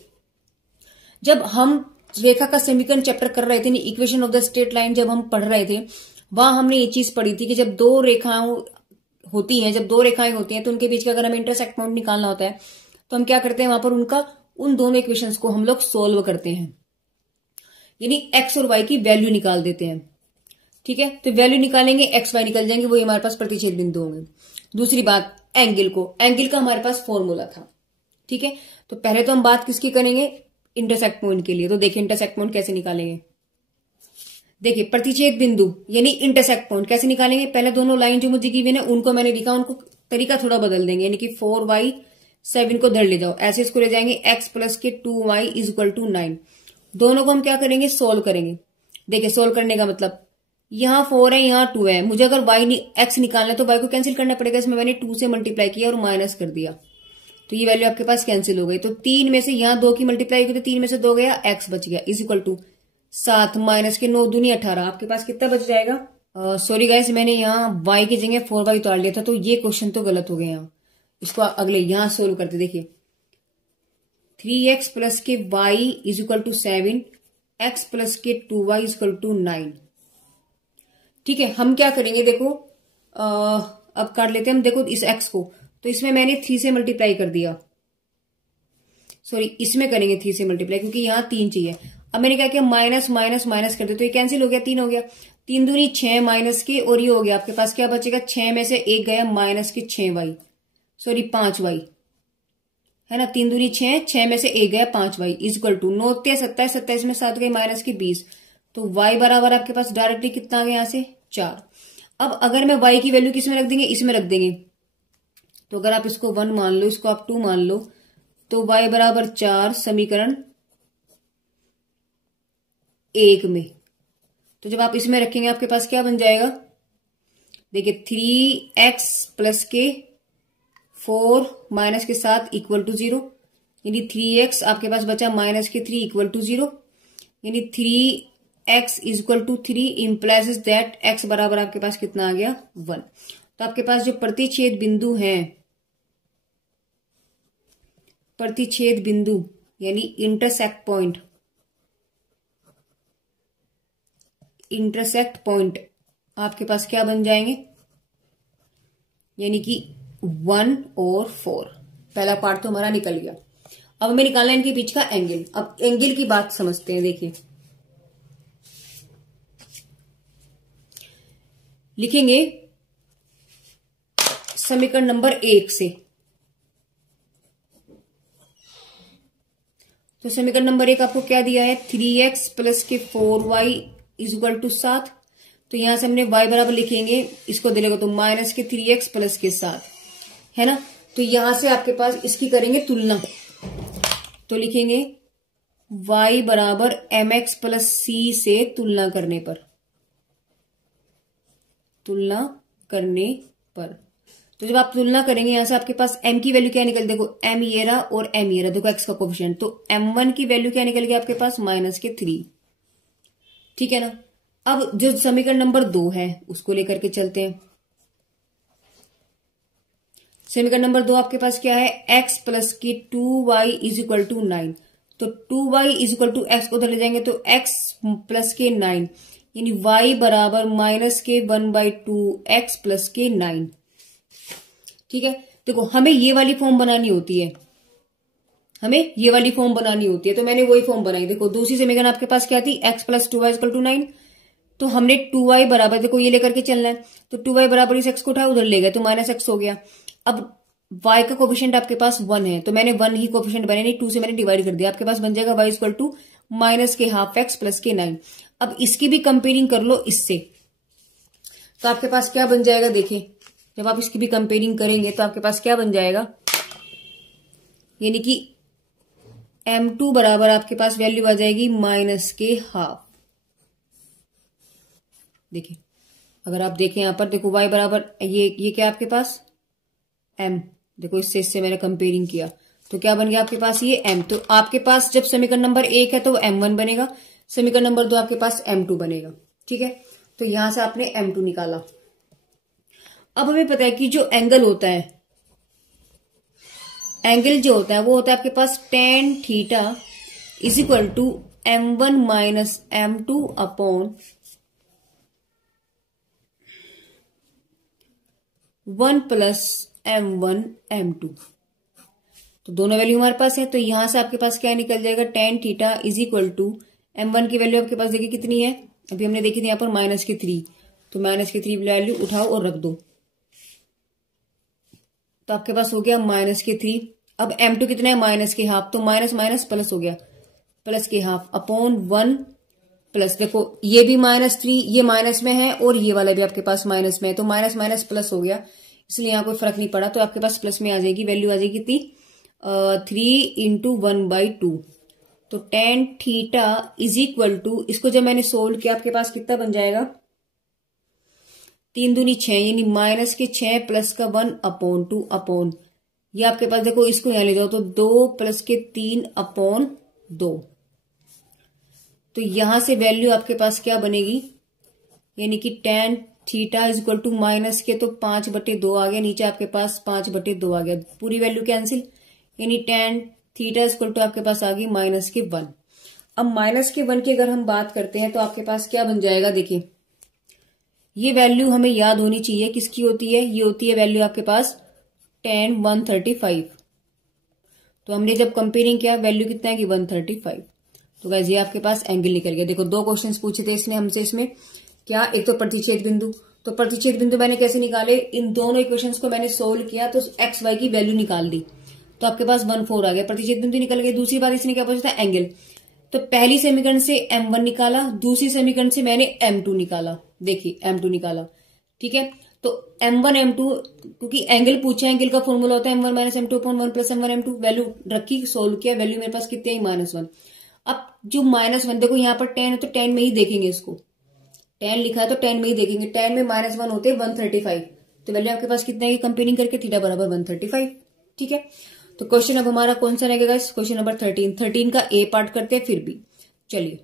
जब हम रेखा का समीकरण चैप्टर कर रहे थे, equation of the straight line जब हम पढ़ रहे थे, वहां हमने ये चीज पढ़ी थी कि जब दो रेखाएं होती हैं तो उनके बीच का अगर हमें इंटरसेक्ट पॉइंट निकालना होता है तो हम क्या करते हैं, वहां पर उन दोनों इक्वेशंस को हम लोग सोल्व करते हैं, यानी एक्स और वाई की वैल्यू निकाल देते हैं। ठीक है, तो वैल्यू निकालेंगे एक्स वाई निकल जाएंगे, वो हमारे पास प्रतिच्छेद बिंदु होंगे। दूसरी बात एंगल का हमारे पास फॉर्मूला था। ठीक है, तो पहले तो हम बात किसकी करेंगे, इंटरसेक्ट पॉइंट के लिए। तो देखिए इंटरसेक्ट पॉइंट कैसे निकालेंगे, देखिए प्रतिच्छेद बिंदु यानी इंटरसेक्ट पॉइंट कैसे निकालेंगे। पहले दोनों लाइन जो मुझे गिवन है उनको मैंने लिखा, उनको तरीका थोड़ा बदल देंगे, यानी कि 4y7 को धर ले जाओ, ऐसे इसको ले जाएंगे x प्लस के 2y इज इक्वल टू 9। दोनों को हम क्या करेंगे, सोल्व करेंगे। देखिए सोल्व करने का मतलब यहाँ 4 है यहाँ 2 है, मुझे अगर x निकालना है तो y को कैंसिल करना पड़ेगा। इसमें मैंने 2 से मल्टीप्लाई किया और माइनस कर दिया, तो ये वैल्यू आपके पास कैंसिल हो गई। तो 3 में से यहाँ 2 की मल्टीप्लाई होगी तो 3 में से 2 गया, x बच गया इज इक्वल टू 7 माइनस के 9 दूनी 18। आपके पास कितना बच जाएगा, सॉरी गाइस मैंने यहाँ y की जगह 4y उतार लिया था, तो ये क्वेश्चन तो गलत हो गया। यहाँ इसको अगले यहाँ सोल्व करते, देखिए 3x प्लस के y is equal to 7 x plus के 2y इक्वल टू 9। ठीक है, हम क्या करेंगे देखो, अब काट लेते हैं हम। देखो इस x को, तो इसमें मैंने 3 से मल्टीप्लाई कर दिया, सॉरी इसमें करेंगे 3 से मल्टीप्लाई क्योंकि यहाँ 3 चाहिए। अब मैंने क्या किया, माइनस माइनस माइनस कर दिया तो ये कैंसिल हो गया, 3 हो गया। 3 दूनी 6 माइनस के, और ये हो गया आपके पास क्या बचेगा, 6 में से 1 गया माइनस के 6y, सॉरी 5y है ना। 3 दूनी 6, 6 में से 1 गया 5y इक्वल टू 9 27, 27 में 7 गए माइनस की 20, तो y बराबर आपके पास डायरेक्टली कितना आ गया यहाँ से 4। अब अगर मैं y की वैल्यू किस में रख देंगे, इसमें रख देंगे, तो अगर आप इसको 1 मान लो, इसको आप 2 मान लो, तो y बराबर 4 समीकरण 1 में। तो जब आप इसमें रखेंगे आपके पास क्या बन जाएगा, देखिए 3x प्लस के 4 माइनस के 7 इक्वल टू 0, यानी 3x आपके पास बचा माइनस के 3 इक्वल टू 0, यानी 3x equal to 3 implies that x बराबर आपके पास कितना आ गया 1। तो आपके पास जो प्रतिच्छेद बिंदु हैं, प्रतिच्छेद बिंदु यानी इंटरसेक्ट पॉइंट, इंटरसेक्ट पॉइंट आपके पास क्या बन जाएंगे, यानी कि 1 और 4। पहला पार्ट तो हमारा निकल गया। अब हमें निकालना है इनके बीच का एंगल। अब एंगल की बात समझते हैं। देखिए लिखेंगे समीकरण नंबर 1 से, तो समीकरण नंबर 1 आपको क्या दिया है, 3x प्लस के 4y इक्वल टू 7। तो यहां से हमने y बराबर लिखेंगे, इसको दे लेगा तो माइनस के 3x प्लस के 7 है ना। तो यहां से आपके पास इसकी करेंगे तुलना, तो लिखेंगे y बराबर mx प्लस c से तुलना करने पर, तुलना करने पर। तो जब आप तुलना करेंगे यहां से आपके पास m की वैल्यू क्या निकल, देखो m ये रहा और m ये रहा, देखो x का कोफिशिएंट, तो m1 की वैल्यू क्या निकल गई आपके पास माइनस के 3। ठीक है ना। अब जो समीकरण नंबर 2 है उसको लेकर के चलते हैं। समीकरण नंबर 2 आपके पास क्या है, x प्लस की 2y इज इक्वल टू 9। तो 2y is equal to x को उधर ले जाएंगे तो x प्लस के 9, यानी y बराबर माइनस के 1/2 x प्लस के 9। ठीक है, देखो हमें ये वाली फॉर्म बनानी होती है, हमें ये वाली फॉर्म बनानी होती है, तो मैंने वही फॉर्म बनाई। देखो दूसरी समीकरण आपके पास क्या थी, x plus 2y equal to 9, तो हमने 2y बराबर, देखो ये लेकर के चलना है, तो 2y बराबर इस x को उठाया उधर ले गए तो माइनस x हो गया। अब y का कोफिशिएंट आपके पास 1 है, तो मैंने 1 ही कोफिशिएंट बने, नहीं 2 से मैंने डिवाइड कर दिया, आपके पास बन जाएगा y इक्वल टू माइनस के हाफ x प्लस के 9। अब इसकी भी कंपेयरिंग कर लो इससे, तो आपके पास क्या बन जाएगा, देखिए जब आप इसकी भी कंपेयरिंग करेंगे तो आपके पास क्या बन जाएगा, यानी कि m2 बराबर आपके पास वैल्यू आ जाएगी माइनस के हाफ। देखिए अगर आप देखें यहां पर, देखो y बराबर ये क्या आपके पास m, देखो इससे मैंने कंपेयरिंग किया तो क्या बन गया आपके पास ये m। तो आपके पास जब समीकरण नंबर 1 है तो वो m1 बनेगा, समीकरण नंबर 2 आपके पास m2 बनेगा। ठीक है, तो यहां से आपने m2 निकाला। अब हमें पता है कि जो एंगल होता है, एंगल जो होता है वो होता है आपके पास tan theta is equal to m1 minus m2 upon 1 plus m1 m2। तो दोनों वैल्यू हमारे पास है, तो यहां से आपके पास क्या निकल जाएगा, tan theta is equal to m1 की वैल्यू आपके पास देखिए कितनी है, अभी हमने देखी थी यहां पर माइनस के 3, तो माइनस के 3 वैल्यू उठाओ और रख दो, तो आपके पास हो गया माइनस के 3। अब m2 कितना है, माइनस के हाफ, तो माइनस माइनस प्लस हो गया, प्लस के हाफ अपॉन 1 प्लस, देखो ये भी -3, ये माइनस में है और ये वाला भी आपके पास माइनस में है, तो माइनस माइनस प्लस हो गया, इसलिए यहाँ कोई फर्क नहीं पड़ा, तो आपके पास प्लस में आ जाएगी, वैल्यू आ जाएगी कितनी 3 इंटू 1/2। तो tan theta is equal to, इसको जब मैंने सोल्व किया आपके पास कितना बन जाएगा, 3 दूनी 6, यानी माइनस के 6 प्लस का 1 अपॉन 2 अपॉन, ये आपके पास देखो इसको यहां ले जाओ तो 2 प्लस के 3 अपॉन 2। तो यहां से वैल्यू आपके पास क्या बनेगी, यानी कि tan theta is equal to minus के तो 5/2 आ गया, नीचे आपके पास 5/2 आ गया, पूरी वैल्यू कैंसिल, यानी tan theta is equal to आपके पास आ गई -1। अब माइनस के 1 की अगर हम बात करते हैं तो आपके पास क्या बन जाएगा, देखिए ये वैल्यू हमें याद होनी चाहिए, किसकी होती है, ये होती है वैल्यू आपके पास tan 135। तो हमने जब कंपेयरिंग किया वैल्यू कितना है कि 135। तो गाइस ये आपके पास एंगल निकल गया। देखो 2 क्वेश्चंस पूछे थे इसने हमसे, इसमें क्या, एक तो प्रतिच्छेद बिंदु, तो प्रतिच्छेद बिंदु मैंने कैसे निकाले, इन दोनों इक्वेशंस को मैंने सोल्व किया तो एक्स वाई की वैल्यू निकाल दी, तो आपके पास 1,4 आ गया, प्रतिच्छेद बिंदु निकल गया। दूसरी बात इसने क्या पूछा था, एंगल, तो पहली समीकरण से m1 निकाला, दूसरी समीकरण से मैंने m2 निकाला, देखिए m2 निकाला, ठीक है। तो m1 m2, क्योंकि एंगल पूछा, एंगल का फॉर्मूला होता है m1 minus m2 upon 1 plus m1 m2, value रखी, सोल्व किया, वैल्यू मेरे पास कितनी आई, -1। अब जो -1, देखो यहाँ पर tan है तो tan में ही देखेंगे इसको, tan लिखा है तो tan में ही देखेंगे, tan में -1 होते हैं 135, तो वैल्यू आपके पास कितना है, कंपेयरिंग करके थीटा बराबर 135, ठीक है। तो क्वेश्चन अब हमारा कौन सा रहेगा, क्वेश्चन नंबर 13 का ए पार्ट करते हैं फिर भी। चलिए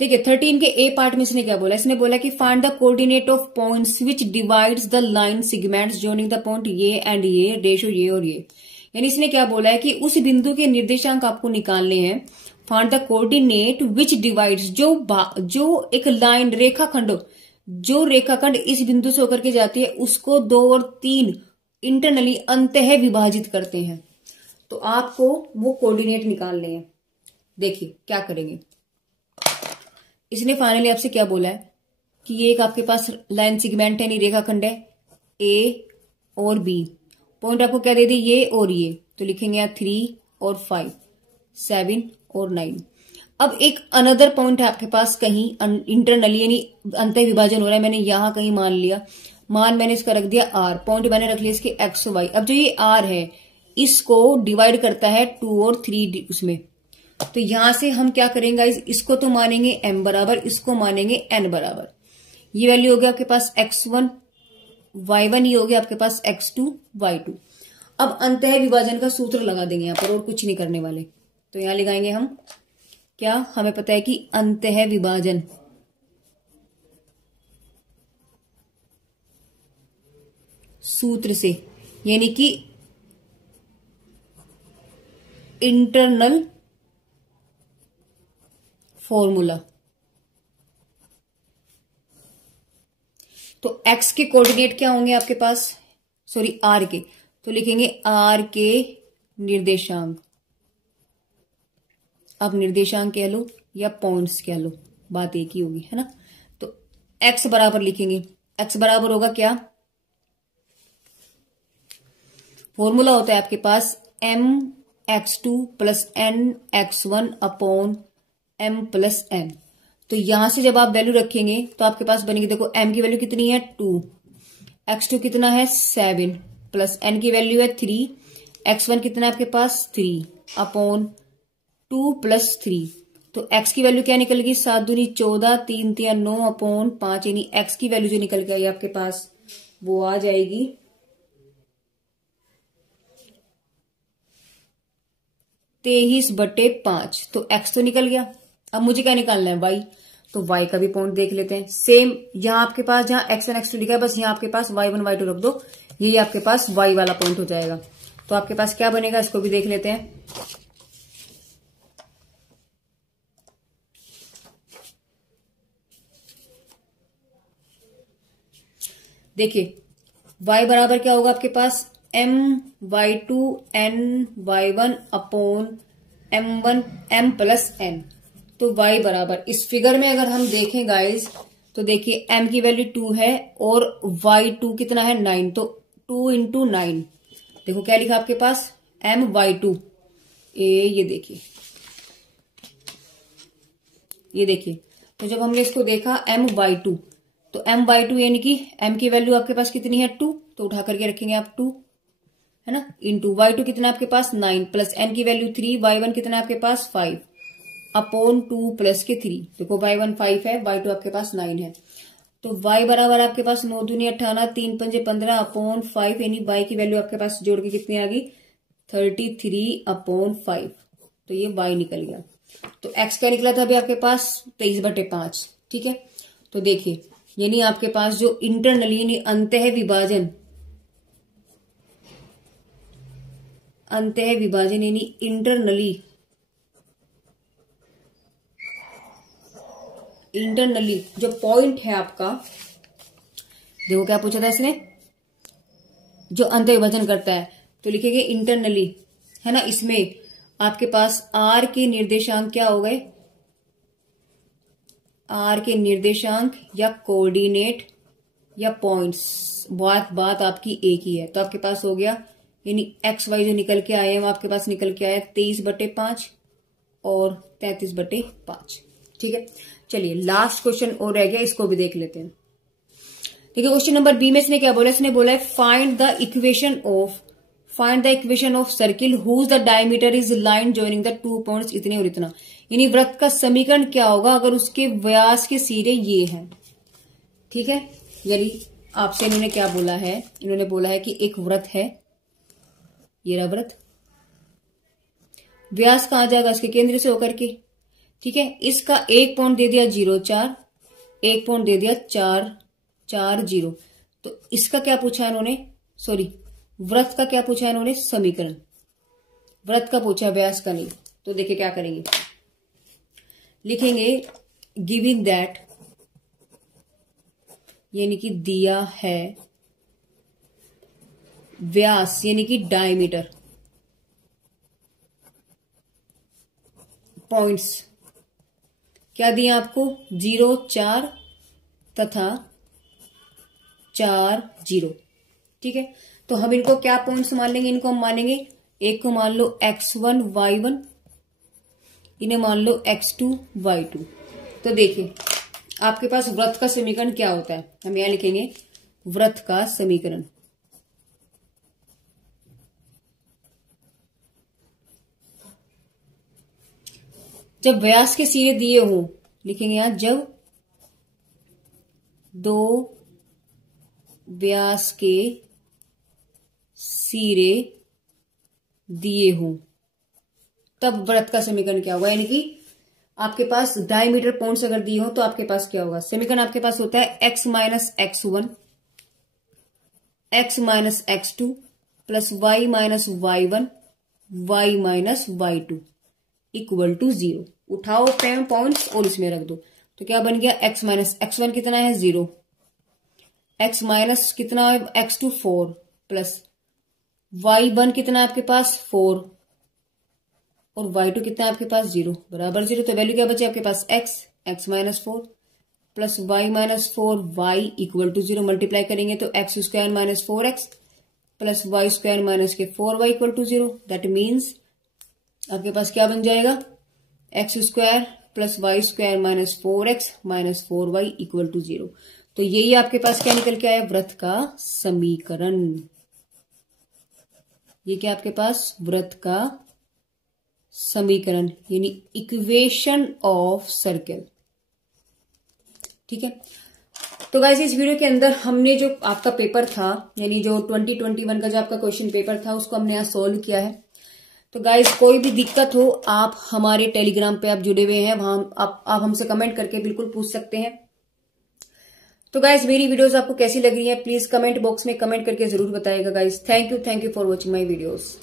देखिए 13 के ए पार्ट में इसने क्या बोला, इसने बोला कि find the coordinate of points which divides the line segments joining the point ये एंड ये, रेशो ये और ये। यानी इसने क्या बोला है कि उस बिंदु के निर्देशांक आपको निकालने हैं। Find the coordinate which divides, जो एक लाइन रेखाखंड, जो रेखाखंड इस बिंदु से होकर के जाती है उसको 2 और 3 इंटरनली अंतः विभाजित करते हैं। तो आपको वो कोऑर्डिनेट निकालने हैं। देखिए क्या करेंगे, इसने फाइनली आपसे क्या बोला है कि ये एक आपके पास लाइन सेगमेंट है, नहीं रेखाखंड है, ए और बी, पॉइंट आपको क्या दे दी, ये और ये, तो लिखेंगे आप 3 और 5, 7 और 9। अब एक अनदर पॉइंट है आपके पास कहीं इंटरनली, यानी अंतः विभाजन हो रहा है, मैंने यहां कहीं मान लिया, मान मैंने इसका रख दिया आर, पॉइंट मैंने रख लिया इसके एक्स वाई। अब जो ये आर है इसको डिवाइड करता है 2 और 3 उसमें, तो यहां से हम क्या करेंगे, इसको तो मानेंगे m बराबर, इसको मानेंगे n बराबर। ये वैल्यू हो गया आपके पास x1 y1, ये हो गया आपके पास x2 y2। अब अंतः विभाजन का सूत्र लगा देंगे यहां पर, और कुछ नहीं करने वाले। तो यहां लगाएंगे हम क्या, हमें पता है कि अंतः विभाजन सूत्र से, यानी कि इंटरनल फॉर्मूला, तो x के कोऑर्डिनेट क्या होंगे आपके पास, सॉरी r के, तो लिखेंगे r के निर्देशांक। अब निर्देशांक कह लो या पॉइंट्स कह लो, बात एक ही होगी, है ना। तो x बराबर लिखेंगे, x बराबर होगा क्या, फॉर्मूला होता है आपके पास mx2 plus nx1 upon m plus n। तो यहां से जब आप वैल्यू रखेंगे तो आपके पास बनेगी, देखो m की वैल्यू कितनी है 2, x2 कितना है 7, प्लस n की वैल्यू है 3, x1 कितना है आपके पास 3 अपॉन 2 प्लस 3। तो x की वैल्यू क्या निकल गई, 7 दूनी 14, 3 3 9 अपॉन 5, यानी x की वैल्यू जो निकल गई आपके पास वो आ जाएगी 23/5। तो x तो निकल गया, अब मुझे क्या निकालना है y, तो y का भी पॉइंट देख लेते हैं। सेम यहां आपके पास जहां x1 x2 लिखा है, बस यहां आपके पास y1 y2 रख दो, ये आपके पास y वाला पॉइंट हो जाएगा। तो आपके पास क्या बनेगा, इसको भी देख लेते हैं। देखिए y बराबर क्या होगा आपके पास, my2 ny1 upon m plus n। तो y बराबर, इस फिगर में अगर हम देखें गाइस, तो देखिए m की वैल्यू 2 है और y2 कितना है 9, तो 2 इंटू 9, देखो क्या लिखा आपके पास my2 ये देखिए, ये देखिए। तो जब हमने इसको देखा my2, तो my2 यानी कि m की वैल्यू आपके पास कितनी है 2, तो उठा करके रखेंगे आप 2, है ना, इंटू y2 कितना आपके पास 9, प्लस n की वैल्यू 3, y1 कितना आपके पास 5 अपॉन 2 प्लस के 3, देखो y1 5 है, y2 आपके पास 9 है। तो y बराबर आपके पास 9 दूनी 18, 3 पंजे 15 अपॉन 5, यानी y की वैल्यू आपके पास जोड़ के कितनी आ गई 33 अपॉन 5। तो ये y निकल गया। तो x क्या निकला था अभी आपके पास 23/5, ठीक है। तो देखिए यानी आपके पास जो इंटरनली यानी अंतः विभाजन यानी इंटरनली इंटरनली जो पॉइंट है आपका, देखो क्या पूछा था इसने, जो अंत विभाजन करता है, तो लिखेंगे इंटरनली, है ना। इसमें आपके पास आर के निर्देशांक क्या हो गए, आर के निर्देशांक या कोऑर्डिनेट या पॉइंट्स, बात आपकी एक ही है। तो आपके पास हो गया, यानी एक्स वाई जो निकल के आए हैं वो आपके पास निकल के आया 23/5 और 33/5। ठीक है, चलिए लास्ट क्वेश्चन और रह गया, इसको भी देख लेते हैं। देखिए क्वेश्चन नंबर बी में इसने क्या बोला, इसने बोला है find the equation of circle whose the diameter is line joining the 2 points इतने और इतना। यानी वृत्त का समीकरण क्या होगा अगर उसके व्यास के सिरे ये हैं। ठीक है, यानी आपसे इन्होंने क्या बोला है, इन्होंने बोला है कि एक वृत्त है, ये रहा वृत्त, व्यास कहां जाएगा, इसके केंद्र से होकर के। ठीक है, इसका एक पॉइंट दे दिया 0,4, एक पॉइंट दे दिया 4,4,0। तो इसका क्या पूछा इन्होंने, सॉरी वृत्त का क्या पूछा इन्होंने, समीकरण। वृत्त का पूछा, व्यास का नहीं। तो देखिए क्या करेंगे, लिखेंगे गिविंग दैट, यानी कि दिया है, व्यास यानी कि डायमीटर, पॉइंट्स क्या दिए आपको, 0, 4 तथा 4,0। ठीक है, तो हम इनको क्या पॉइंट्स मान लेंगे, इनको हम मानेंगे, एक को मान लो x1 y1, इन्हें मान लो x2 y2। तो देखिए आपके पास वृत्त का समीकरण क्या होता है, हम यहां लिखेंगे वृत्त का समीकरण। जब व्यास के सिरे दिए हो, लिखेंगे यहां जब दो व्यास के सिरे दिए हो, तब वृत्त का समीकरण क्या होगा। यानी कि आपके पास डायमीटर पॉइंट्स अगर दिए हो तो आपके पास क्या होगा, समीकरण आपके पास होता है x minus x1 x minus x2 plus y minus y1 y minus y2 equal to 0। उठाओ पॉइंट्स और इसमें रख दो, तो क्या बन गया, x माइनस x1 कितना है 0, x माइनस कितना है x2 4 प्लस y1 कितना है आपके पास 4 और y2 कितना है आपके पास 0 बराबर 0। तो वैल्यू क्या बचे आपके पास x minus 4 plus y minus 4 y equal to 0। Multiply करेंगे तो x square minus 4x plus y square minus के 4y equal to 0। That means आपके पास क्या बन जाएगा, x square plus y square minus 4x minus 4y equal to 0। तो यही आपके पास क्या निकल के आया, वृत्त का समीकरण। ये क्या आपके पास वृत्त का समीकरण, यानी इक्वेशन ऑफ सर्कल। ठीक है, तो गाइस इस वीडियो के अंदर हमने जो आपका पेपर था, यानी जो 2021 का जो आपका क्वेश्चन पेपर था, उसको हमने यहाँ सोल्व किया है। तो गाइस कोई भी दिक्कत हो, आप हमारे टेलीग्राम पे आप जुड़े हुए हैं, वहां आप हमसे कमेंट करके बिल्कुल पूछ सकते हैं। तो गाइस मेरी वीडियोस आपको कैसी लग रही है, प्लीज कमेंट बॉक्स में कमेंट करके जरूर बताइएगा guys. Thank you for watching my videos.